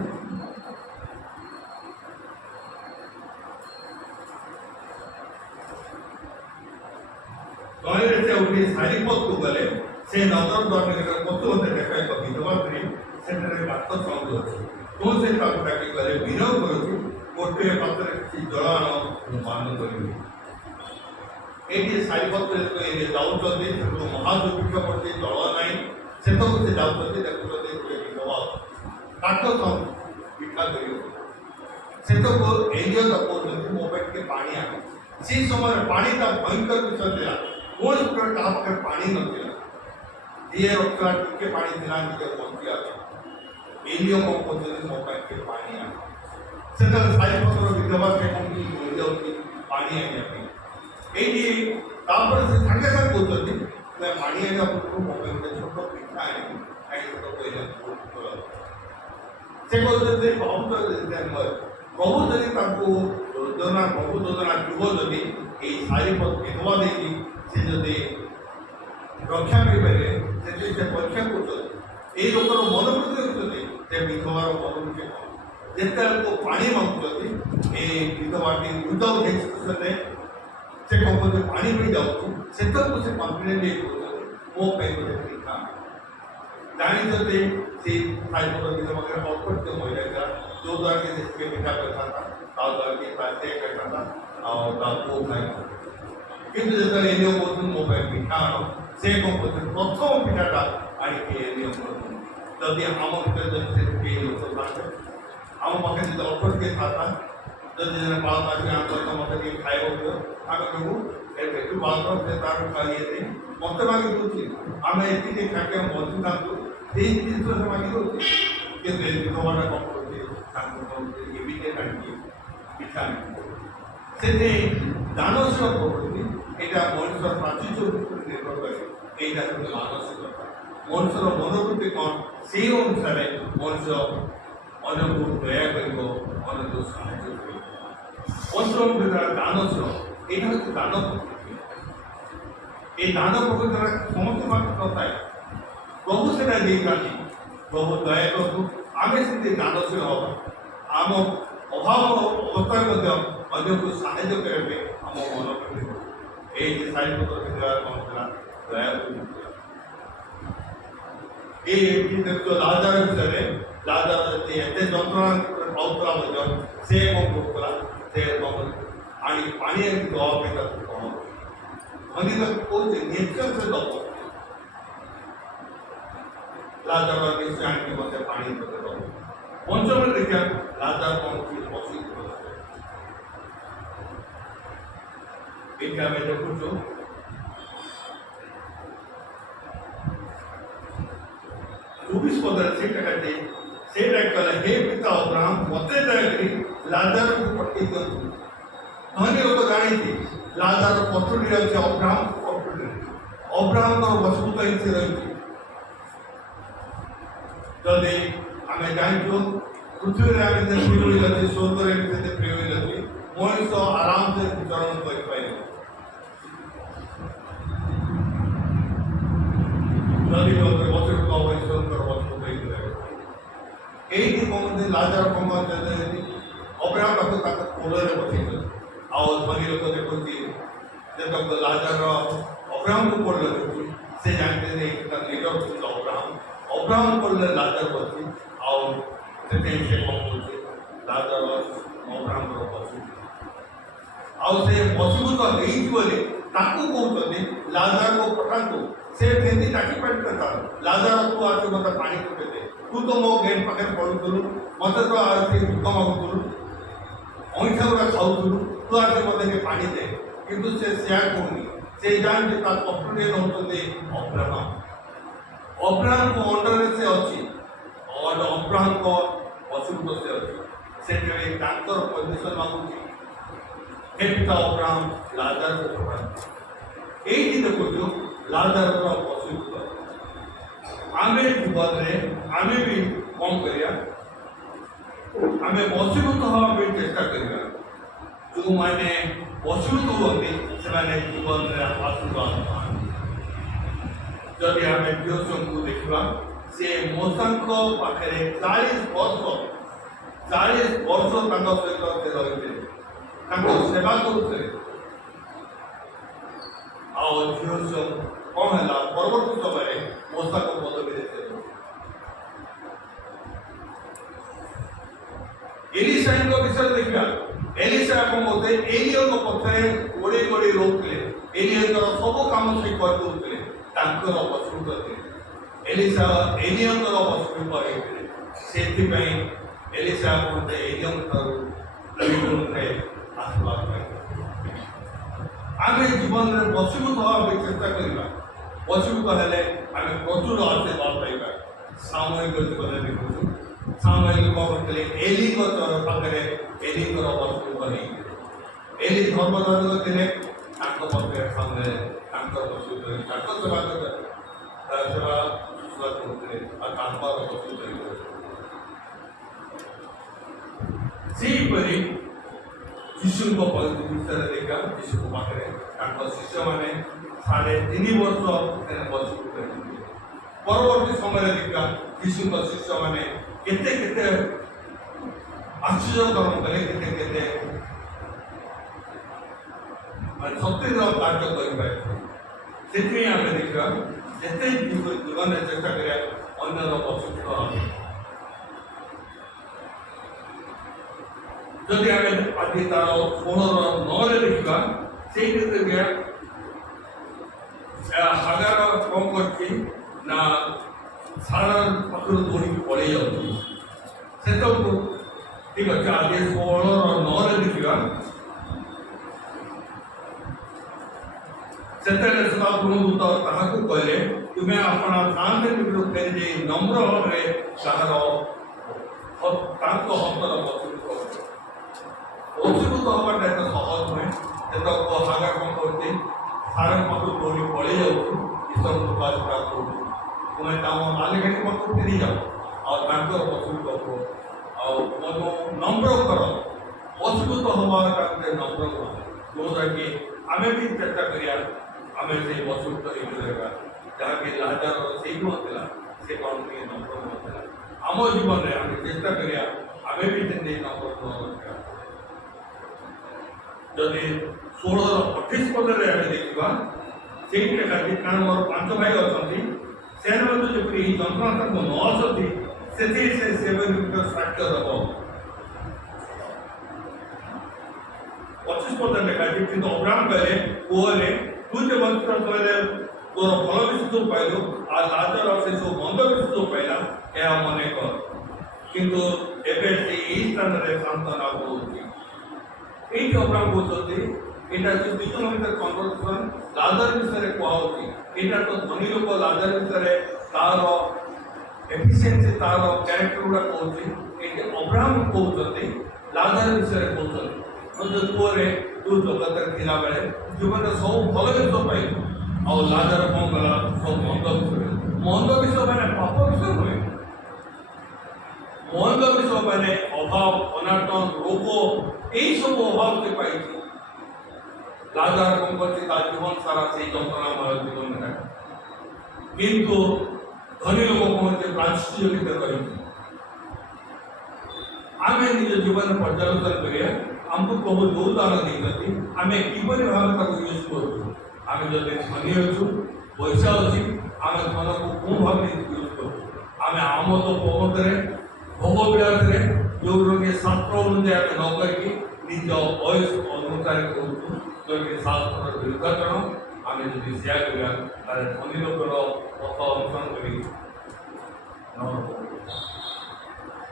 ଗଣିରେ ସେ ଉଠି ସାରିପଥକୁ ଗଲେ, ସେ ନଗର ଦ୍ୱାର ନିକଟରେ ପଛୁବତେ ଦେଖା ଏକ ବିଧବା ସ୍ତ୍ରୀ ସେଠାରେ ଭାତ ଚାହୁଁଅଛି। ମୁଁ ସେ ତାକୁ ଡାକି ଗଲେ, ବିରୋଧ କରୁଛି, ଗୋଟିଏ ପାତ୍ରରେ କିଛି ଜଳ ଆଣ, ମୁଁ ପାନ କରିବି। ଏଇଠି ସାରିପତ୍ର ଯାଉଛନ୍ତି, ସେଠୁ ମହାଦୁର୍ଭିକ୍ଷ ପଡ଼ିଛି, ଜଳ ନାହିଁ। ସେତକୁ ସେ ଯାଉଛନ୍ତି, ଦେଖୁଛନ୍ତି ଗୋଟେ ବିଧବା କାଠ ପିଠା କରିବ। ସେତକୁ ଏରିଆ କହୁଛନ୍ତି ମୋ ପାଇଁ ଟିକେ ପାଣି ଆଣ। से समय पानी का भयंकर विषय था कौन प्रकार कहा पाखे पानी नथिला दिए रखला टिके पानी दिला टिके पहुंची आछे एलियो को पहुंचे मो पाखे पानी आ सेटा साई पत्र विधवा के कोनी बोलियो कि पानी आनी अपनी एडी तापर से संगे संग बोलते मैं पानी आने आपको मो पाखे छोटो पिठा आनी आई तो पहले बोल से बोलते बहुत देन प्रभु जदि ताको योजना प्रभु योजना जीव जदि ये सारी विधवा देखी से जदि रक्षा पारे से परीक्षा कर लोकर मनोवृत्ति होती से विधवार मनोवृत्ति जिते लोग पानी मांगुंट ये विधवाटी विदाउट एक्सक्यूजन से कहते पानी मिल जाऊँ से कन्फिडेंटली मो परीक्षा जानी से साइबर विधवा ऑफर महिला जो द्वारा के जिसके पिता करता था ताऊ द्वारा के पासे करता था और ताऊ खाए किंतु जैसे एलियो को तुम मोबाइल पिता से को प्रथम पिताटा आनी के एलियो को तभी हम के जैसे के लोग बात हम मके जो ऑफर के था तो जैसे बात आके हम तो मके के खाए हो आगे प्रभु ए बेटू बात से तार खाइए थे मत मांगे दूसरी हमें इतनी के खाके मौजूद था तो तीन चीज से मांगी होती कि विधवाटा कम से दानशील प्रवृत्ति এটা মনুষ্যর প্রাচুর্যের উপর নির্ভর করে এইটা হচ্ছে মানসিকতা মনুষ্যর মনোবৃত্তি কোন সেই অনুসারে মনুষ্য অন্যকে দয়া করিব অন্যকে সাহায্য করিব পঞ্চম দানশীল এটা হচ্ছে দান প্রবৃত্তি এই দান প্রবৃত্তির সমস্ত মানুষ কথায় প্রভু সেটা দিয়ে কাটি প্রভু দয়া করবো আমি সেটি দানশীল হব आम अभाव अवस्था अन्य को साहाय्य करने आम मन ये सारी पत्र कौन दया जो लाजार विषय लाजार एत जंत्रणा पाला से कौन करूला से आणि पानी दवा धनी कौन नेचर से दब लाजार निश्चय मत पानी दब पंचम देखा लाजार कौन देखा मैं देखो 24 पदर से कहते से कल हे पिता अब्राहम मते दयाकरी लाजार को पट्टी दियंतु धनी लोक जानी थी लाजार पत्रुडी अछि अब्राहम पत्रुडी अब्राहम को वस्तुता इसे रही जदि आमे जानछु पृथ्वी रे आमे जे प्रिय होई स्वर्ग रे जे प्रिय होई मनुष्य आराम से विचरण कर पाए जदि लोग वचन को वचन कर वचन कहि दे एई कोन लाजार कोन जे अब्राहम को तक कोले रे बसि और धनी लोग देखती जब लाजार अब्राहम को कोले से जानते हैं कि लीडर थे अब्राहम को लाजार बसि और से कौन बोलते लाजार अब्राहम को बसि आउ से पशुभूत होइबले ताकू कहते लाजार को पठांतु से केंदी टाकी पेट करता लाजार तू आके मत पानी को दे तू तो मो गेट पाखे पडुतलु मत तो आके दुख मागुतलु ओइठा गुरा खाउतलु तू आके मत के पानी दे किंतु से शेयर कोनी से जान जे ता पपुले होतते अब्राहम को अंडर से अछि और अब्राहम को पशुभूत से अछि से के डाक्टर परमिशन मागुची हे पिता अब्राहम लाजार को पठा एई देखो जो लाजार को पशुभूत आमे जीवन रे आमे भी कम करिया आमे पशुभूत हवा पे चेष्टा करिया जो माने पशुभूत होते से माने जीवन रे आशीर्वाद जदि आमे जोसम को देखबा से मोसंको पाखरे 40 वर्ष तक सहित रहिते ताको सेवा करते और जोसम कौन है परवर्ती समय मोसा को पदवी देते एलिशा को विषय देखा एलिशा को मोते एलियो को पथरे गोड़े गोड़े रोकले एलियो को सब काम से कर दोते तांकर पशु करते एलिशा एलियो को पशु करे सेति पई एलिशा को एलियो को लीडर के आशीर्वाद पाए ଜୀବନରେ ବଶୀଭୂତ ହେବା ପାଇଁ ଚେଷ୍ଟା କରିବା। ବଶୀଭୂତ ହେଲେ ଆମେ ପ୍ରଚୁର ଆଶୀର୍ବାଦ ପାଇବା। ସାମୂହିକ ଜୀବନରେ ଦେଖୁଛୁ ସାମୂହିକ କ'ଣ କରିଥିଲେ ଏଲିଙ୍କ ପାଖରେ ଏଲିଙ୍କର ବଶୀଭୂତ ନେଇଥିଲେ। ଏଲି ଧର୍ମଯାଜକ ଥିଲେ ତାଙ୍କ ପାଖରେ ସାମୁଏଲ ତାଙ୍କର ବଶୀଭୂତ ତାଙ୍କ ସେବା ସେବା କରୁଥିଲେ ଆଉ ତାଙ୍କର ବଶୀଭୂତ ହେଇଥିଲେ। ସେହିପରି ଯୀଶୁଙ୍କ ପରିସ୍ଥିତି ବିଷୟରେ ଦେଖିବା ଯୀଶୁଙ୍କ ପାଖରେ ତାଙ୍କ ଶିଷ୍ୟମାନେ 3.5 ବର୍ଷ ବଶୀଭୂତ ହେଇଥିଲେ। ପରବର୍ତ୍ତୀ ସମୟରେ ଦେଖିବା ଯୀଶୁଙ୍କ ଶିଷ୍ୟମାନେ କେତେ କେତେ ଆଶ୍ଚର୍ଯ୍ୟ କର୍ମ କଲେ, କେତେ କେତେ ଶକ୍ତିର କାର୍ଯ୍ୟ କରିପାରିଥିଲେ। ସେଥିପାଇଁ ଆମେ ଦେଖିବା ଯେତେ ଜୀବନରେ ଚେଷ୍ଟା କରିବା ଅନ୍ୟର ବଶୀଭୂତ ହେବା। ଯଦି ଆମେ ଆଜି ତାର 16:9 ଦେଖିବା ସେଇଠି ଦେଖିବା ହାଗାର କ'ଣ କରିଛି ନା ସାରା ପାଖରୁ ଦୌଡ଼ିକି ପଳେଇ ଯାଉଛି। ସେତେବେଳକୁ ଠିକ ଅଛି ଆଜି 16:9 ଦେଖିବା ସେତେବେଳେ ସଦାପ୍ରଭୁଦୂତ ତାହାକୁ କହିଲେ ତୁମେ ଆପଣ ସାନ୍ତ ଭିତରୁ ଫେରି ଯାଇ ନମ୍ର ଭାବରେ ତାହାର ତାଙ୍କ ହସ୍ତର ବଶୀଭୂତ ହବାଟା ଏତେ ସହଜ ନୁହେଁ। ଯେତେବେଳେ ହାଗାର କ'ଣ କରୁଛି ସାରା ପାଖରୁ ଦୌଡ଼ି ପଳେଇ ଯାଉଛି। ଈଶ୍ୱରଙ୍କୁ ବାସ୍ତା କରୁଛି ତୁମେ ତମ ମାଲିକାଣୀ ପାଖକୁ ଫେରିଯାଅ ଆଉ ତାଙ୍କର ବଶୀଭୂତ ହୁଅ ଆଉ ନମ୍ର କର। ବଶୀଭୂତ ହବାଟା ଗୋଟେ ନମ୍ର କର ଯେଉଁଟାକି ଆମେ ବି ଚେଷ୍ଟା କରିବା ଆମେ ସେଇ ବଶୀଭୂତ ହେଇପାରିବା। ଯାହାକି ଲାଜାର ସେଇ ଗୁଣ ଥିଲା ସେ କ'ଣ ଟିକେ ନମ୍ର ଗୁଣ ଥିଲା। ଆମ ଜୀବନରେ ଆମେ ଚେଷ୍ଟା କରିବା ଆମେ ବି ସେମିତି ନମ୍ର ଗୁଣ ରଖିବା। ଯଦି 16:28 ପଦରେ ଆମେ ଦେଖିବା ସେଇଠି ଲେଖାଛି କାରଣ ମୋର 5 ଭାଇ ଅଛନ୍ତି ସେମାନେ ମଧ୍ୟ ଯେପରି ଏହି ଯନ୍ତ୍ରଣା ତାଙ୍କୁ ନ ଆସନ୍ତି ସେଥିରେ ସେ ସେମାନଙ୍କ ସାକ୍ଷ୍ୟ ଦେବ। 25 ପଦରେ ଲେଖାଛି କିନ୍ତୁ ଅବ୍ରାହମ କହିଲେ ପୁଅରେ ତୁ ଯେ ବଞ୍ଚିତ କହିଲେ ତୋର ଭଲ ବିଶୁଦ୍ଧ ପାଇଲୁ ଆଉ ଲାଜର ସେ ସବୁ ମନ୍ଦ ବିଶୁଦ୍ଧ ପାଇଲା ଏହା ମନେ କର। କିନ୍ତୁ ଏବେ ସେ ଏହି ସ୍ଥାନରେ ସାନ୍ତ୍ୱନା କରୁଛି। এইটি অব্রাহম বলতে এটা হচ্ছে দুজন ভিতরে কনভারসেশন লাজার বিষয়ে কুয়া হচ্ছে। এটা তো ধনী লোক লাজার বিষয়ে তার এফিসিয়েন্সি তার ক্যারেক্টর গুড়া কହୁଛି। ଏଠି ଅବ୍ରାହମ କହୁଛନ୍ତି ଲାଜାର ବିଷୟରେ କହୁଛନ୍ତି ଯେ ପୁଅରେ ତୁ ଜଗତରେ ଥିଲା ବେଳେ ଜୀବନରେ ସବୁ ଭଲ ଜିନିଷ ପାଇଲୁ ଆଉ ଲାଜାର କ'ଣ କଲା ସବୁ ମନ୍ଦ ବିଷୟ। ମନ୍ଦ ବିଷୟ ମାନେ ପାପ ବିଷୟ ନୁହେଁ। ମନ୍ଦ ବିଷୟ ମାନେ ଅଭାବ ଅନାଟନ ରୋଗ এই ସବୁ ଅଭାବ ସେ ପାଇଛି। ଲାଜାର କ'ଣ କରିଛି ତା ଜୀବନ ସାରା ସେଇ ଯନ୍ତ୍ରଣାମୟ ଜୀବନରେ। କିନ୍ତୁ ଧନୀ ଲୋକ କୌଣସି ପ୍ରାଶ୍ଚିତ୍ୟ କରିଛି। ଆମେ ନିଜ ଜୀବନରେ ପର୍ଯ୍ୟାଲୋଚନା କରିବା ଆମକୁ ପ୍ରଭୁ ଯୋଉ ଦାନ ଦେଇଛନ୍ତି ଆମେ କିପରି ଭାବେ ତାକୁ ୟୁଜ୍ କରୁଛୁ। ଆମେ ଯଦି ଧନୀ ଅଛୁ ପଇସା ଅଛି ଆମେ ଧନକୁ କେଉଁ ଭାବରେ ୟୁଜ୍ କରୁଛୁ। ଆମେ ଆମୋଦ ପ୍ରମୋଦରେ ଭୋଗ ବିଳାସରେ ଯେଉଁଟାକି ଶାସ୍ତ୍ର ଅନୁଯାୟୀ ଆମେ ନ କରିକି ନିଜ ବୟସ ଅନୁସାରେ କରୁଛୁ ଯେଉଁଟାକି ଶାସ୍ତ୍ରର ବିରୁଦ୍ଧାଚରଣ। ଆମେ ଯଦି ସେୟା କରିବା ତାହେଲେ ଧନୀ ଲୋକର ପଥ ଅନୁସରଣ କରି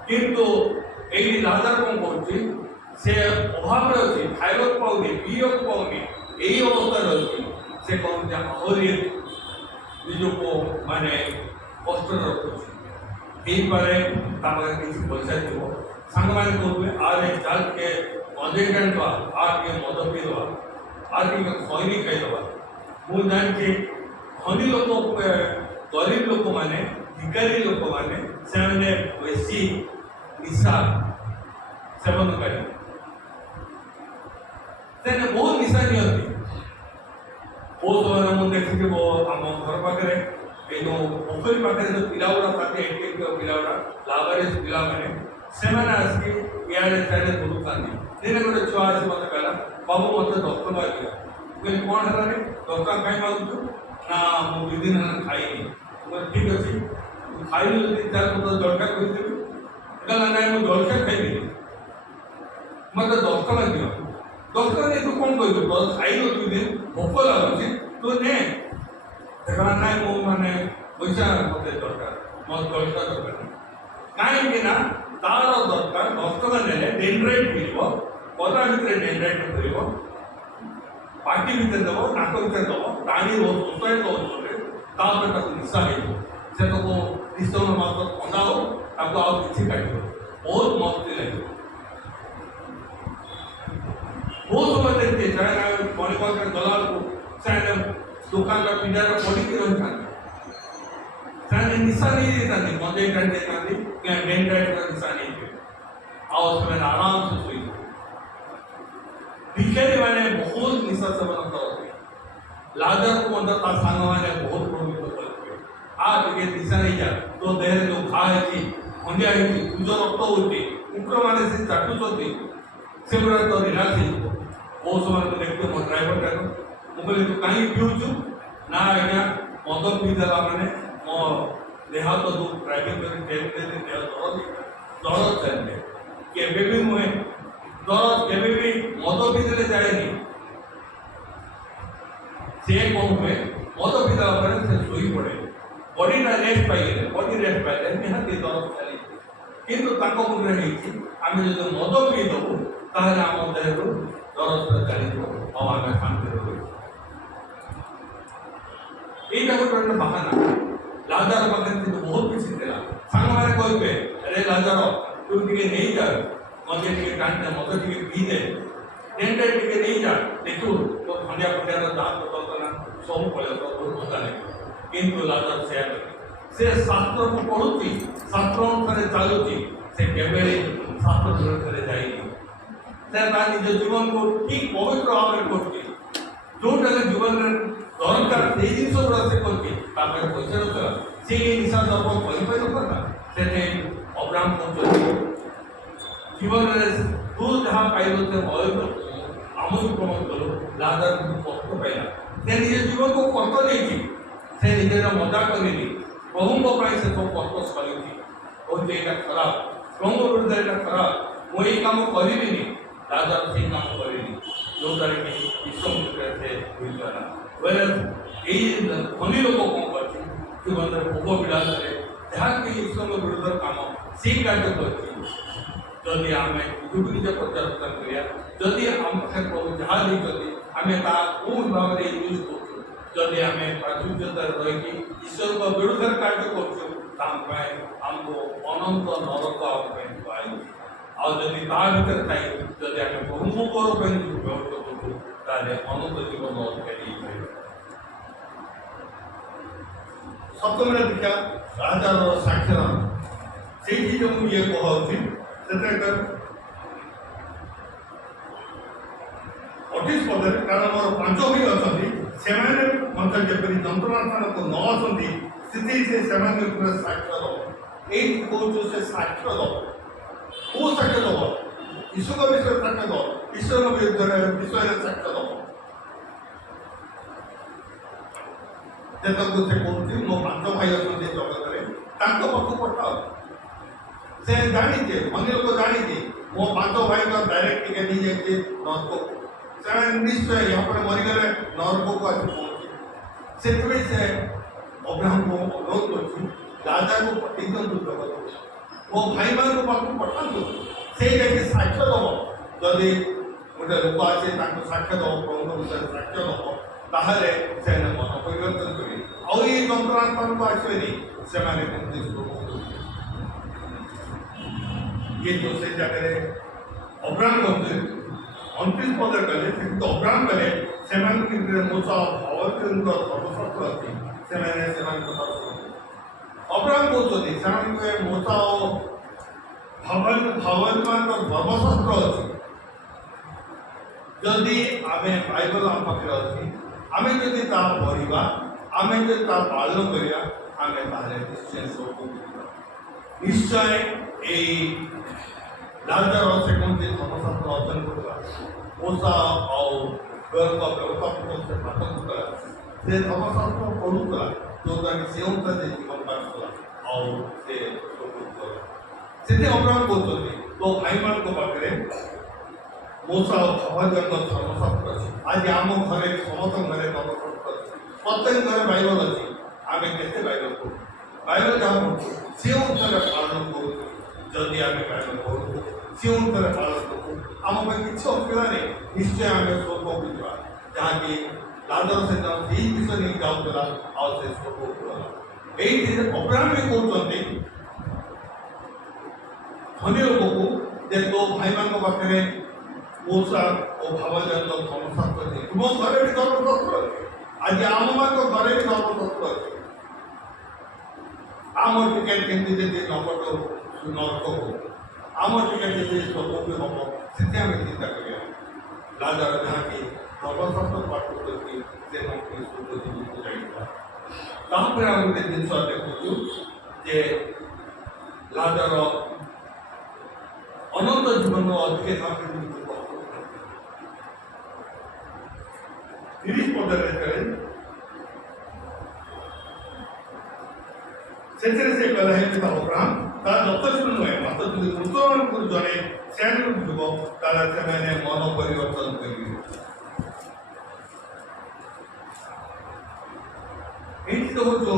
କିନ୍ତୁ ଏଇ ଲାଜାର କ'ଣ କରୁଛି ସେ ଅଭାବରେ ଅଛି ଖାଇବାକୁ ପାଉନି ପିଇବାକୁ ପାଉନି ଏଇ ଅବସ୍ଥାରେ ଅଛି। ସେ କହୁଛି ଆହୁରି ନିଜକୁ ମାନେ କଷ୍ଟରେ ରଖୁଛି। ହେଇପାରେ ତା ପାଖରେ କିଛି ପଇସା ଥିବ ସାଙ୍ଗମାନେ କହୁଥିବେ ଆରେ ଚାଲ ଟିକେ ଅଜେଇ ଆଣିବା ଆର ଟିକେ ମଦ ପିଇଦେବା ଆର ଟିକେ ଖଇନି ଖାଇଦେବା। ମୁଁ ଜାଣିଛି ଧନୀ ଲୋକ ଗରିବ ଲୋକମାନେ ଭିକାରୀ ଲୋକମାନେ ସେମାନେ ବେଶୀ ନିଶା ସେବନ କରିବେ। ସେମାନେ ବହୁତ ନିଶା ନିଅନ୍ତି। ବହୁତ ସମୟରେ ମୁଁ ଦେଖିଥିବ ଆମ ଘର ପାଖରେ এই ପୋଖରୀ ପାଖରେ ଯେଉଁ ପିଲାଗୁଡ଼ା ଥାନ୍ତି ଏଠି ପିଲାଗୁଡ଼ା ଲାଭାରିସ୍ ପିଲାମାନେ ସେମାନେ ଆସିକି ଇଆଡ଼େ ସିଆଡ଼େ ବୁଲୁଥାନ୍ତି। ଦିନେ ଗୋଟେ ଛୁଆ ଆସି ମୋତେ କହିଲା ବାବୁ ମୋତେ 10 ଟଙ୍କା ଦିଅ। ମୁଁ କହିଲି କ'ଣ ହେଲାନି 10 ଟଙ୍କା କାହିଁ ମାଗୁଛୁ? ନା ମୁଁ 2 ଦିନ ହେଲା ଖାଇନି। ମୁଁ କହିଲି ଠିକ୍ ଅଛି ତୁ ଖାଇଲୁ ଯଦି ତାହେଲେ ମୁଁ ତ ଜଳଖିଆ କହିଦେବି। କହିଲା ନାଇଁ ମୁଁ ଜଳଖିଆ ଖାଇବିନି ମୋତେ 10 ଟଙ୍କା ଦିଅ। 10 ଟଙ୍କା ଦେଇ ତୁ କ'ଣ କହିଲୁ? ତୁ ଖାଇଲୁ 2 ଦିନ ଭୋକ ଲାଗୁଛି ତୁ ନେ। ଦେଖଲା ନାଇଁ ମୁଁ ମାନେ ପଇସା ମୋତେ ଦରକାର ମୋ ଜଳଖିଆ ଦରକାର କାହିଁକି ନା ତାର ଦରକାର 10 ଟଙ୍କା ନେଲେ ଡେନରାଇଟ୍ ମିଳିବ। ପଦା ଭିତରେ ଡେନରାଇଟ୍ ମିଳିବ ପାଟି ଭିତରେ ଦେବ, ନାକ ଭିତରେ ଦେବ, ଟାଣିବ, ଉତ୍ସାହିତ ଅଞ୍ଚଳରେ ତାପରେ ତାକୁ ନିଶା ହେଇଯିବ। ସେ ତାକୁ ନିଶ୍ଚୟ ମାତ୍ର ଥଣ୍ଡା ହଉ ତାକୁ ଆଉ କିଛି କାଟିବ, ବହୁତ ମସ୍ତି ଲାଗିବ। ବହୁତ ସମୟ ଦେଖିଛି ସେମାନେ ମଣିପାଲରେ ଗଲାବେଳକୁ ସେମାନେ ଦୋକାନର ପିଣ୍ଡାରେ ପଡ଼ିକି ରହିଥାନ୍ତି। ସେମାନେ ନିଶା ନେଇଯାଇଥାନ୍ତି, ମଦେଇ ଟାଣି ଦେଇଥାନ୍ତି, ଡେନ୍ ଟାଇପ୍ର ନିଶା ନେଇଯିବେ, ଆଉ ସେମାନେ ଆରାମସେ ଶୋଇଯିବେ। ଭିକାରୀ ମାନେ ବହୁତ ନିଶା ସେବନ କରନ୍ତି। ଲାଜରକୁ ମଧ୍ୟ ତା ସାଙ୍ଗମାନେ ବହୁତ ପ୍ରଭାବିତ କରିଥିବେ। ଟିକେ ନିଶା ନେଇଯା, ତୋ ଦେହରେ ଯୋଉ ଘା ହେଇଛି, ଖଣ୍ଡିଆ ହେଇଛି, ତୁଜ ରକ୍ତ ହଉଛି, କୁକୁରମାନେ ସେ ଚାଟୁଛନ୍ତି, ସେଗୁଡ଼ା ତ ରିଲାକ୍ସ ହେଇଯିବ। ବହୁତ ସମୟ ଦେଖିବେ ମୋ ଡ୍ରାଇଭରଟାକୁ, ମୁଁ କହିଲି ତୁ କାହିଁକି ପିଉଛୁ? ନା ଆଜ୍ଞା, ମଦ ପିଇଦେଲା ମାନେ ମୋ ଦେହ ତ ଯୋଉ ଡ୍ରାଇଭିଂ କରି ଦେହ ଦରଜ ଚାଲିଲେ କେବେ ବି ନୁହେଁ, ଦରଜ କେବେ ବି ମଦ ପିଇଦେଲେ ଯାଏନି। ସେ କ'ଣ ହୁଏ, ମଦ ପିଇଦେଲା ପରେ ସେ ଶୋଇ ପଡ଼େ, ବଡ଼ିଟା ରେଷ୍ଟ ପାଇଗଲେ, ବଡ଼ି ରେଷ୍ଟ ପାଇଲେ ନିହାତି ଦରଜ ଚାଲିବ। କିନ୍ତୁ ତାଙ୍କ ମୁଣ୍ଡରେ ହେଇଛି ଆମେ ଯଦି ମଦ ପିଇଦେବୁ ତାହେଲେ ଆମ ଦେହରୁ ଦରଜଟା ଚାଲିଯିବ ଆଉ ଆମେ ଶାନ୍ତିରେ ରହିବୁ। এইটা ଗୋଟେ ବାହାନା। ଲାଜାର ପାଖରେ କିନ୍ତୁ ବହୁତ କିଛି ଥିଲା। ସାଙ୍ଗମାନେ କହିବେ, ଆରେ ଲାଜାର ତୁ ଟିକେ ନେଇଯା, ମତେ ଟିକେ ଟାଣିଦେ, ମତେ ଟିକେ ପିଇଦେ, ଟେଣ୍ଟେ ଟିକେ ନେଇଯା, ଦେଖିବୁ ତୋ ଖଣ୍ଡିଆ ଖଣ୍ଡିଆର ଦାନ୍ତ ଦର୍ଶନା ସବୁ ପଳେଇବ, ବହୁତ ମଜା ଲାଗିବ। କିନ୍ତୁ ଲାଜାର ସେୟା କରେ, ସେ ଶାସ୍ତ୍ରକୁ ପଢୁଛି, ଶାସ୍ତ୍ର ଅନୁସାରେ ଚାଲୁଛି, ସେ କେବେ ଶାସ୍ତ୍ର ବିରୁଦ୍ଧରେ ଯାଇନି। ସେ ତା ନିଜ ଜୀବନକୁ ଠିକ ପବିତ୍ର ଭାବରେ କରୁଛି। ଯୋଉଟାରେ ଜୀବନରେ ଦରକାର ସେଇ ଜିନିଷ ଗୁଡ଼ା ସେ କରୁଛି, ତାପରେ ପଇସା ନଥିଲା, ସେ ନିଶା ଦ୍ରବ୍ୟ କରିପାରିନଥାନ୍ତା। ସେଠି ଅବ୍ରାହ୍ମ କହୁଛନ୍ତି ଜୀବନରେ ତୁ ଯାହା ପାଇଲ ସେ ଆମକୁ ପ୍ରମୋଦ କଲୁ, ଲାଜାରକୁ କଷ୍ଟ ପାଇଲା, ସେ ନିଜ ଜୀବନକୁ କଷ୍ଟ ଦେଇଛି, ସେ ନିଜର ମଜା କରିନି, ପ୍ରଭୁଙ୍କ ପାଇଁ ସେ ସବୁ କଷ୍ଟ ସହିଛି। କହୁଛି ଏଇଟା ଖରାପ, ପ୍ରଭୁଙ୍କ ବିରୁଦ୍ଧରେ ଏଇଟା ଖରାପ, ମୁଁ ଏଇ କାମ କରିବିନି। ଲାଜାର ସେଇ କାମ କରିନି, ଯୋଉଟାରେ କି ବିଶ୍ୱ ସେ ହୋଇଗଲା। ଏଇ ଧନୀ ଲୋକ କ'ଣ କରିଛି, ଜୀବନରେ ଭୋଗ ବିଳାସରେ ଯାହାକି ଈଶ୍ୱରଙ୍କ ବିରୁଦ୍ଧର କାମ ସେଇ କାର୍ଯ୍ୟ କରିଛି। ଯଦି ଆମେ ନିଜକୁ ନିଜ ପ୍ରତ୍ୟାବର୍ତ୍ତନ କରିବା, ଯଦି ଆମ ପାଖରେ ପ୍ରଭୁ ଯାହା ଦେଇଛନ୍ତି ଆମେ ତାହା କୋଉ ଭାବରେ ୟୁଜ୍ କରୁଛୁ, ଯଦି ଆମେ ପ୍ରାଚୁର୍ଯ୍ୟତାରେ ରହିକି ଈଶ୍ୱରଙ୍କ ବିରୁଦ୍ଧରେ କାର୍ଯ୍ୟ କରୁଛୁ, ତାହା ପାଇଁ ଆମକୁ ଅନନ୍ତ ନରକ ଆମ ପାଇଁ ପାଇବୁ। ଆଉ ଯଦି ତା ଭିତରେ ଥାଇ ଯଦି ଆମେ ପ୍ରଭୁଙ୍କ ପାଇଁ ବ୍ୟବହୃତ କରୁଛୁ ତାହେଲେ ଅନନ୍ତ ଜୀବନ ଅଧିକାରୀ ହେଇପାରିବ। ସପ୍ତମରେ ଦେଖିବା ରାଜାର ସାକ୍ଷର, ସେଇଠି ଯେଉଁ ଇଏ କୁହାଉଛି ସେଥିରେ 28 ପଦରେ, କାରଣ ମୋର 5 ଭାଇ ଅଛନ୍ତି, ସେମାନେ ମଧ୍ୟ ଯେପରି ଯନ୍ତ୍ରଣାକୁ ନ ଅଛନ୍ତି ସେଥିରେ ସେ ସେମାନଙ୍କ ଉପରେ ସାକ୍ଷ୍ୟ ଦେବ। ଏଇଠି କହୁଛୁ ସେ ସାକ୍ଷ୍ୟ ଦେବ। କୋଉ ସାକ୍ଷ୍ୟ ଦେବ? ଈଶ୍ୱରଙ୍କ ବିଷୟରେ ସାକ୍ଷ୍ୟ ଦେବ, ଈଶ୍ୱରଙ୍କ ବିଷୟରେ ସାକ୍ଷ୍ୟ ଦେବ। ଯେତେବେଳେ ସେ କହୁଛି ମୋ 5 ଭାଇ ଅଛନ୍ତି ଜଗତରେ, ତାଙ୍କ ପାଖକୁ ପଠାଅ। ସେ ଜାଣିଛେ, ଅନ୍ୟ ଲୋକ ଜାଣିଛି ମୋ 5 ଭାଇଙ୍କ ଡାଇରେକ୍ଟ ଟିକେ ନେଇଯାଇଛି ନରକକୁ, ସେମାନେ ନିଶ୍ଚୟ ଏହାପରେ ମରିଗଲେ ନରକକୁ ଆସି ପହଞ୍ଚେ। ସେଥିପାଇଁ ସେ ଅବ୍ରାହ୍ମକୁ ଅନୁରୋଧ କରୁଛି, ରାଜାକୁ ପଠେଇ ଦିଅନ୍ତୁ ଜଗତକୁ, ମୋ ଭାଇମାନଙ୍କ ପାଖକୁ ପଠାନ୍ତୁ, ସେ ଯାଇକି ସାକ୍ଷ୍ୟ ଦେବ। ଯଦି ଗୋଟେ ଲୋକ ଆସେ ତାଙ୍କୁ ସାକ୍ଷ୍ୟ ଦେବ, ପ୍ରଭୁଙ୍କ ବିଷୟରେ ସାକ୍ଷ୍ୟ ଦେବ, ତାହେଲେ ସେମାନେ ମନ ପରିବର୍ତ୍ତନ କରିବେ, ଆଉ ଏଇ ଯନ୍ତ୍ରଣାତ୍ମକ ଆସିବେନି, ସେମାନେ କେମିତି କିନ୍ତୁ ସେ ଜାଗାରେ ଅବ୍ରାହ୍ମ କରୁଛନ୍ତି 29 ପଦରେ କଲେ, କିନ୍ତୁ ଅବ୍ରାହ୍ମ କଲେ ସେମାନଙ୍କ ଭିତରେ ମୂଷା ଭଗବତୀଙ୍କ ଧର୍ମଶାସ୍ତ୍ର ଅଛି, ସେମାନେ ସେମାନଙ୍କ କଥା ଶୁଣନ୍ତି। ଅବ୍ରାହ୍ମ କହୁଛନ୍ତି ସେମାନଙ୍କ ମୂଷା ଓ ଭଗବତୀମାନଙ୍କ ଧର୍ମଶାସ୍ତ୍ର ଅଛି। ଯଦି ଆମେ ବାଇବଲ ଆମ ପାଖରେ ଅଛି, ଆମେ ଯଦି ତାହା ପଢ଼ିବା, ଆମେ ଯଦି ତାହା ପାଳନ କରିବା, ଆମେ ତାହେଲେ ନିଶ୍ଚୟ ସବୁ ନିଶ୍ଚୟ এই ଲାଜାର ସେ କୌଣସି ଧର୍ମଶାସ୍ତ୍ର ଅଧ୍ୟୟନ କରୁଥିଲା, ମୂଷା ଆଉ ବ୍ୟବସ୍ଥାପକ ସେ ପାଠ କରୁଥିଲା, ସେ ଧର୍ମଶାସ୍ତ୍ର ପଢ଼ୁଥିଲା, ଯେଉଁଟାକି ସେ ଅନୁସାରେ ଜୀବନ କାଟୁଥିଲା ଆଉ ସେ ସେଥି ଅବ୍ରାହ୍ମ କହୁଛନ୍ତି ତୋ ଭାଇମାନଙ୍କ ପାଖରେ ମୂଷା ଆଉ ଭଗବାନଙ୍କ ଧର୍ମଶାସ୍ତ୍ର ଅଛି। ଆଜି ଆମ ଘରେ ସମସ୍ତଙ୍କ ଘରେ ଧର୍ମଶାସ୍ତ୍ର ଅଛି, ପ୍ରତ୍ୟେକ ଘରେ ବାଇବଲ ଅଛି। ଆମେ କେତେ ବାଇବଲ ପଢ଼ୁ, ବାଇବଲ ଯାହା ପଢ଼ୁଛୁ ସେ ଅନୁସାରେ ପାଳନ କରୁଛୁ। ଯଦି ଆମେ ବାଇବଲ ପଢ଼ୁଛୁ ସେ ଅନୁସାରେ ପାଳନ କରୁଛୁ, ଆମ ପାଇଁ କିଛି ଅସୁବିଧା ନାହିଁ, ନିଶ୍ଚୟ ଆମେ ସ୍ୱର୍ଗକୁ ଯିବା। ଯାହାକି ଲାଜର ସହିତ ସେଇ ବିଷୟ ନେଇ ଯାଉଥିଲା ଆଉ ସେ ସବୁ କଲା। ଏଇଠି ଅବ୍ରାହମ ବି କହୁଛନ୍ତି ଧନୀ ଲୋକକୁ ଯେ ତୋ ଭାଇମାନଙ୍କ ପାଖରେ ପୋଷା ଓ ଭାବଜାତ ଧର୍ମଶାସ୍ତ୍ର ଅଛି, ତୁମ ଘରେ ବି ଧର୍ମଶାସ୍ତ୍ର ଅଛି, ଆଜି ଆମମାନଙ୍କ ଘରେ ବି ଧର୍ମଶାସ୍ତ୍ର ଅଛି। ଆମର ଟିକେଟ କେମିତି ଯଦି ନକଟୁ ନରକକୁ ଆମର ଟିକେଟ ଯଦି ସବୁ ବି ହବ, ସେଥିପାଇଁ ଆମେ ଚିନ୍ତା କରିବା। ଲାଜର ଯାହାକି ଧର୍ମଶାସ୍ତ୍ର ପାଠ କରିକି ସେ ଜୀବନକୁ ଯାଇଥିଲା। ତାପରେ ଆମେ ଗୋଟେ ଜିନିଷ ଦେଖୁଛୁ ଯେ ଲାଜର ଅନନ୍ତ ଜୀବନ ଅଧିକ 30 ପଦରେ ସେଥିରେ ସେ କହିଲା ହେ ପିତା ଅବ୍ରାହମ, ତାହା ଯଥେଷ୍ଟ ନୁହେଁ, ମାତ୍ର ଯଦି ମୃତମାନଙ୍କୁ ଜଣେ ସେମାନଙ୍କୁ ଯିବ ତାହେଲେ ସେମାନେ ମନ ପରିବର୍ତ୍ତନ କରିବେ। ଏଇଠି ଦେଖୁଛୁ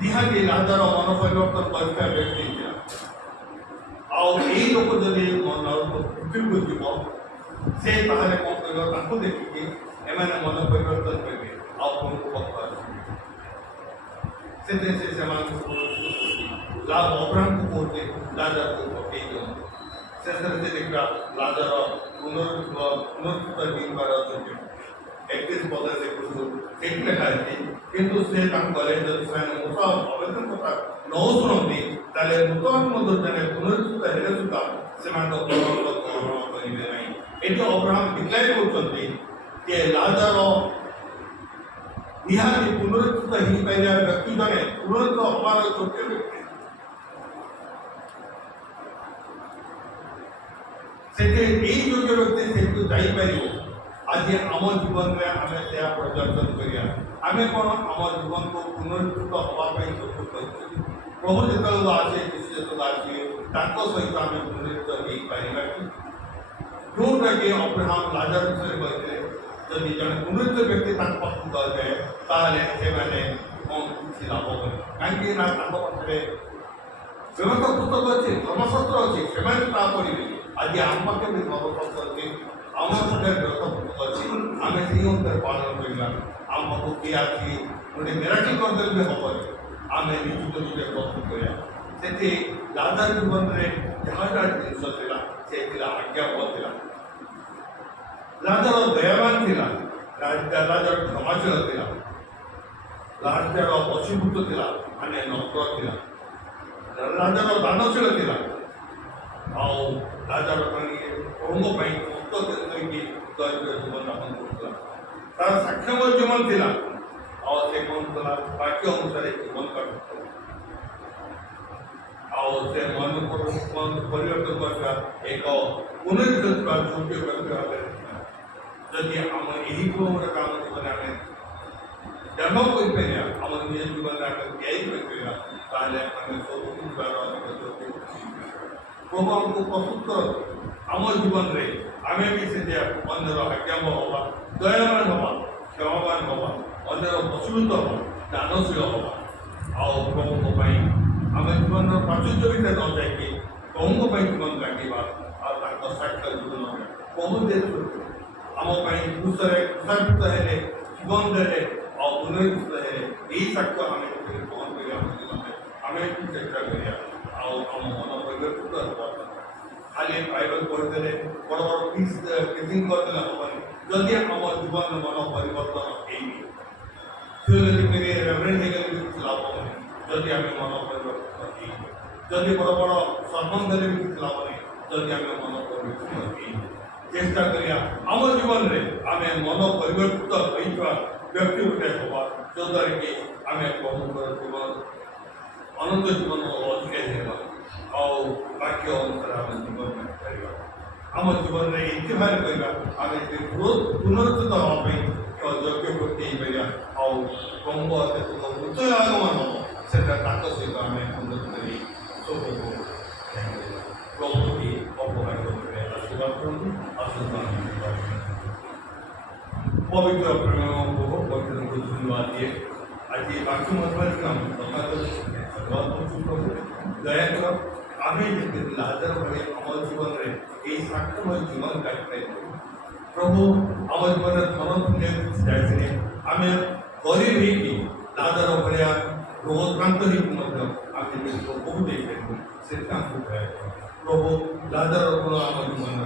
ନିହାତି ଲାଜର ମନ ପରିବର୍ତ୍ତନ କରିଥିବା ବ୍ୟକ୍ତି ଥିଲା। ଆଉ ଏଇ ଲୋକ ଯଦି ପୃଥିବୀକୁ ଯିବ ସେ ତାହେଲେ କ'ଣ କରିବ, ତାଙ୍କୁ ଦେଖିକି ଏମାନେ ମନ ପରିବର୍ତ୍ତନ କରିବେ ଆଉ ଆପଣଙ୍କୁ ପକ୍ଷ ଆସିବେ। ସେଥିରେ ସେ ସେମାନଙ୍କୁ ଅବ୍ରାହମକୁ କହୁଛି ଲାଜରକୁ ପକେଇ ଦିଅନ୍ତୁ। ଶେଷରେ ସେ ଦେଖିବା ଲାଜର ପୁନରୁତ୍ଥିତ ହେଇବାର ଅଛନ୍ତି। 31 ପଦରେ ଦେଖୁଛୁ ସେଇଠି ଲେଖା ହେଇଛି, କିନ୍ତୁ ସେ ତାଙ୍କୁ କହିଲେ ଯଦି ସେମାନେ ମୂତ ଆବେଦନ କଥା ନ ଶୁଣନ୍ତି ତାହେଲେ ମୃତମାନଙ୍କ ମଧ୍ୟରୁ ଜଣେ ପୁନରୁତ୍ଥିତ ହେଲେ ସୁଦ୍ଧା ସେମାନଙ୍କ ଗ୍ରହଣ କରିବେ ନାହିଁ। ଏଠି ଅବ୍ରାହମ ଡିକ୍ଲାର କରୁଛନ୍ତି ଯେ ଲାଜର ନିହାତି ପୁନରୁତ୍ଥିତ ହେଇପାରିବା ବ୍ୟକ୍ତି ଜଣେ ପୁନରୁତ୍ଥିତ ହବାର ଯୋଗ୍ୟ ବ୍ୟକ୍ତି। ସେଥିରେ ଏଇ ଯୋଗ୍ୟ ବ୍ୟକ୍ତି ସେଠୁ ଯାଇପାରିବ। ଆଜି ଆମ ଜୀବନରେ ଆମେ ସେୟା ପ୍ରଦର୍ଶନ କରିବା। ଆମେ କ'ଣ ଆମ ଜୀବନକୁ ପୁନରୁତ୍ଥିତ ହେବା ପାଇଁ ସବୁ କରିଛୁ? ପ୍ରଭୁ ଯେତେବେଳେ ଆସେ, ଯୀଶୁ ଯେତେବେଳେ ଆସିବେ, ତାଙ୍କ ସହିତ ଆମେ ପୁନରୁତ୍ଥିତ ହେଇପାରିବା କି? ଯୋଉଟାକି ଅବ୍ରାହମ ଲାଜର ବିଷୟରେ କହିଥିଲେ, ଯଦି ଜଣେ ପୁନରୁତ୍ଥିତ ବ୍ୟକ୍ତି ତାଙ୍କ ପାଖକୁ ଯାଏ ତାହେଲେ ସେମାନେ କ'ଣ କିଛି ଲାଭ କରିବେ? କାହିଁକି ନା ତାଙ୍କ ପାଖରେ ବ୍ୟବସ୍ଥା ପୁସ୍ତକ ଅଛି, ଧର୍ମଶାସ୍ତ୍ର ଅଛି, ସେମାନେ ତାହା କରିବେ। ଆଜି ଆମ ପାଖରେ ବି ଧର୍ମଶାସ୍ତ୍ର ଅଛି, ଆମ ପାଖରେ ବ୍ୟବସ୍ଥା ପୁସ୍ତକ ଅଛି, ଆମେ ସେଇ ଅନୁସାରେ ପାଳନ କରିବା। ଆମ ପାଖକୁ କିଏ ଆସି ଗୋଟେ ମିରାକିଲ୍ କରିଦେଲେ ବି ହବନି, ଆମେ ନିଜକୁ ନିଜେ ପ୍ରସ୍ତୁତ କରିବା। ସେଠି ଲାଜର ଜୀବନରେ ଯାହା ଯାହା ଜିନିଷ ଥିଲା ସେ ଥିଲା ଆଜ୍ଞାବହ ଥିଲା। ଲାଜର ଦୟାବାନ ଥିଲା, ଲାଜର କ୍ଷମାଶୀଳ ଥିଲା, ଲାଜର ବଶୀଭୂତ ଥିଲା, ମାନେ ନମ୍ର ଥିଲା, ଲାଜର ଦାନଶୀଳ ଥିଲା। ଆଉ ଲାଜର ପ୍ରଭୁଙ୍କ ପାଇଁ କଷ୍ଟ କରିକି ଦରିଦ୍ର ଜୀବନଯାପନ କରୁଥିଲା। ତାର ସାକ୍ଷମ ଜୀବନ ଥିଲା ଆଉ ସେ କ'ଣ ଥିଲା, ବାକ୍ୟ ଅନୁସାରେ ଜୀବନ କାଟୁଥିଲା। ଆଉ ସେ ମନ ପରିବର୍ତ୍ତନ କରିବା ଏକ ପୁନରୁଦ୍ଧିତ ଥିବା ଯୋଗ୍ୟ ବ୍ୟକ୍ତି ଭାବରେ ଥିଲା। ଯଦି ଆମ ଏହି ଗୁଣର କାମ ଜୀବନରେ ଆମେ ଜନ୍ମ କରିପାରିବା, ଆମ ନିଜ ଜୀବନରେ ଆମେ ତିଆରି କରିପାରିବା, ତାହେଲେ ଆମେ ସବୁ ଯିବାର ପ୍ରଭୁ ଆମକୁ ପ୍ରସ୍ତୁତ କରନ୍ତୁ। ଆମ ଜୀବନରେ ଆମେ ବି ସେଠି ଅନ୍ୟର ଆଜ୍ଞାବହ ହେବା, ଦୟାବାନ ହେବା, କ୍ଷମାବାନ ହେବା, ଅନ୍ୟର ବଶୀଭୂତ ହେବା, ଦାନଶୀଳ ହେବା। ଆଉ ପ୍ରଭୁଙ୍କ ପାଇଁ ଆମେ ଜୀବନର ପ୍ରାଚୁର୍ଯ୍ୟ ଭିତରେ ନ ଯାଇକି ପ୍ରଭୁଙ୍କ ପାଇଁ ଜୀବନ କାଟିବା ଆଉ ତାଙ୍କ ସାକ୍ଷ୍ୟ ଜୀବନ ପ୍ରଭୁ ଆମ ପାଇଁ ଉତ୍ସାହିତ ହେଲେ, ଜୀବନ ଦେଲେ ଆଉ ପୁନରୁଦ୍ଧିତ ହେଲେ, ଏହି ସାକ୍ଷ୍ୟ ଆମେ ଗ୍ରହଣ କରିବା। ଆମେ ଚେଷ୍ଟା କରିବା ଆଉ ଆମ ମନ ପରିବର୍ତ୍ତିତ ହେବା। ଖାଲି ବାଇବଲ ପଢ଼ିଦେଲେ, ବଡ଼ ବଡ଼ ଟିଚିଂ କରିଦେଲେ ହେବନି ଯଦି ଆମ ଜୀବନର ମନ ପରିବର୍ତ୍ତନ ହେଇନି। ଥିଓଲୋଜିକାଲି ରେଭରେଣ୍ଡ ହେଇଗଲେ ବି କିଛି ଲାଭ ହେବନି ଯଦି ଆମେ ମନ ପରିବର୍ତ୍ତନ ହେଇନି। ଯଦି ବଡ଼ ବଡ଼ ସମ୍ମାନ ଦେଲେ ବି କିଛି ଲାଭ ନାହିଁ ଯଦି ଆମେ ମନ ପରିବର୍ତ୍ତନ ହେଇନି। ଚେଷ୍ଟା କରିବା ଆମ ଜୀବନରେ ଆମେ ମନ ପରିବର୍ତ୍ତିତ ହୋଇଥିବା ବ୍ୟକ୍ତି ଗୋଟେ ହେବା, ଯଦ୍ୱାରା କି ଆମେ ପ୍ରଭୁଙ୍କର ଜୀବନ ଅନନ୍ତ ଜୀବନ ଅଧିକାରୀ ହେବା ଆଉ ବାକ୍ୟ ଅନୁସାରେ ଆମେ ଜୀବନ କରିବା। ଆମ ଜୀବନରେ ଏମିତି ଭାବରେ କରିବା ଆମେ ପୁନରୁଦ୍ଧିତ ହେବା ପାଇଁ ଯୋଗ୍ୟ ବ୍ୟକ୍ତି ହେଇପାରିବା। ଆଉ ପ୍ରଭୁଙ୍କ ଉଚ୍ଚ ଆଗମନ ହେବ, ସେଟା ତାଙ୍କ ସହିତ ଆମେ ଉନ୍ନତି କରି ସବୁକୁ ପ୍ରଭୁଟି ଅପକାର ଆଶୀର୍ବାଦ କରନ୍ତୁ। ପବିତ୍ର ପ୍ରେମ ପ୍ରଭୁ ପବିତ୍ରଙ୍କୁ ଧନ୍ୟବାଦ ଦିଏ। ଆଜି ବାକ୍ୟ ମଧ୍ୟରେ ଆମେ ପ୍ରଭୁ ଦୟାକର ଆମେ ଯେମିତି ଲାଜର ଭଳି ଆମ ଜୀବନରେ ଏହି ସାକ୍ଷ୍ୟମୟ ଜୀବନ କାଟିପାରିବୁ। प्रभू आम जीवन धन जाए आम गरीब होगी दादर भाया रोगाक्रांत प्रभु देखते से प्रभु दादर आम जीवन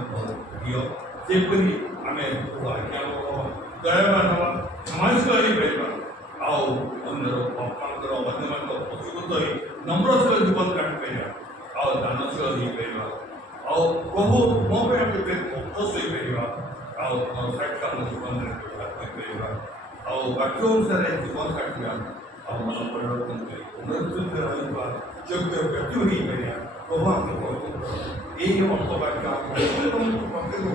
दियो जेपरी आम दयावान हवा क्षमाशील पाइबा आउ अन्यर बापांकर अन्य पशुभूत हो नम्रशील जीवन काटिपर आउ दानशील हो पाइबा आउ प्रभु मो मुक्त पार आउ साक्षात जीवन पाइबा आउ वाक्य अनुसार जीवन काटिया आउ मन परिवर्तन कर नेतृत्व रहा योग्य व्यक्ति हो पारिया प्रभु आम यही अर्थवाक्य प्रत्येक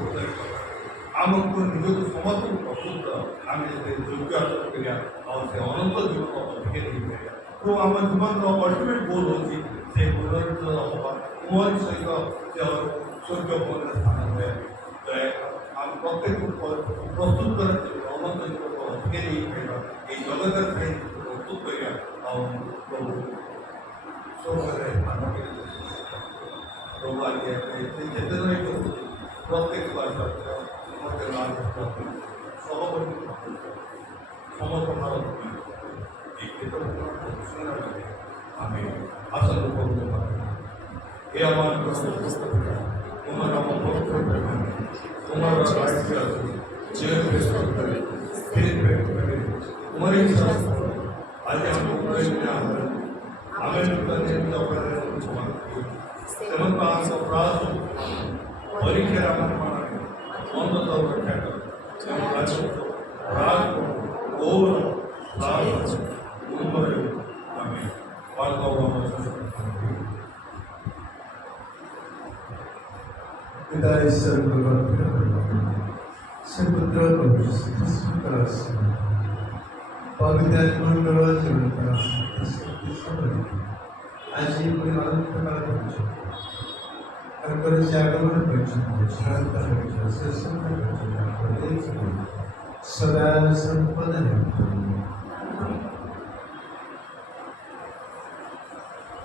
आमको निजक समर्पण प्रस्तुत आम योग्य अर्थ करिया और से अनंत जीवन अधिक नहीं पारिया तो आम जीवन अल्टिमेट गोल होची से पुनरुत्थित हवा कुमारी सहित से स्वर्ग पद स्थान हुए आम प्रत्येक प्रस्तुत कर अनंत जीवन को अधिक नहीं पाइबा ये जगत प्रस्तुत करिया और प्रभु स्वर्ग प्रभु आगे जितने प्रत्येक बार सदा संपद है।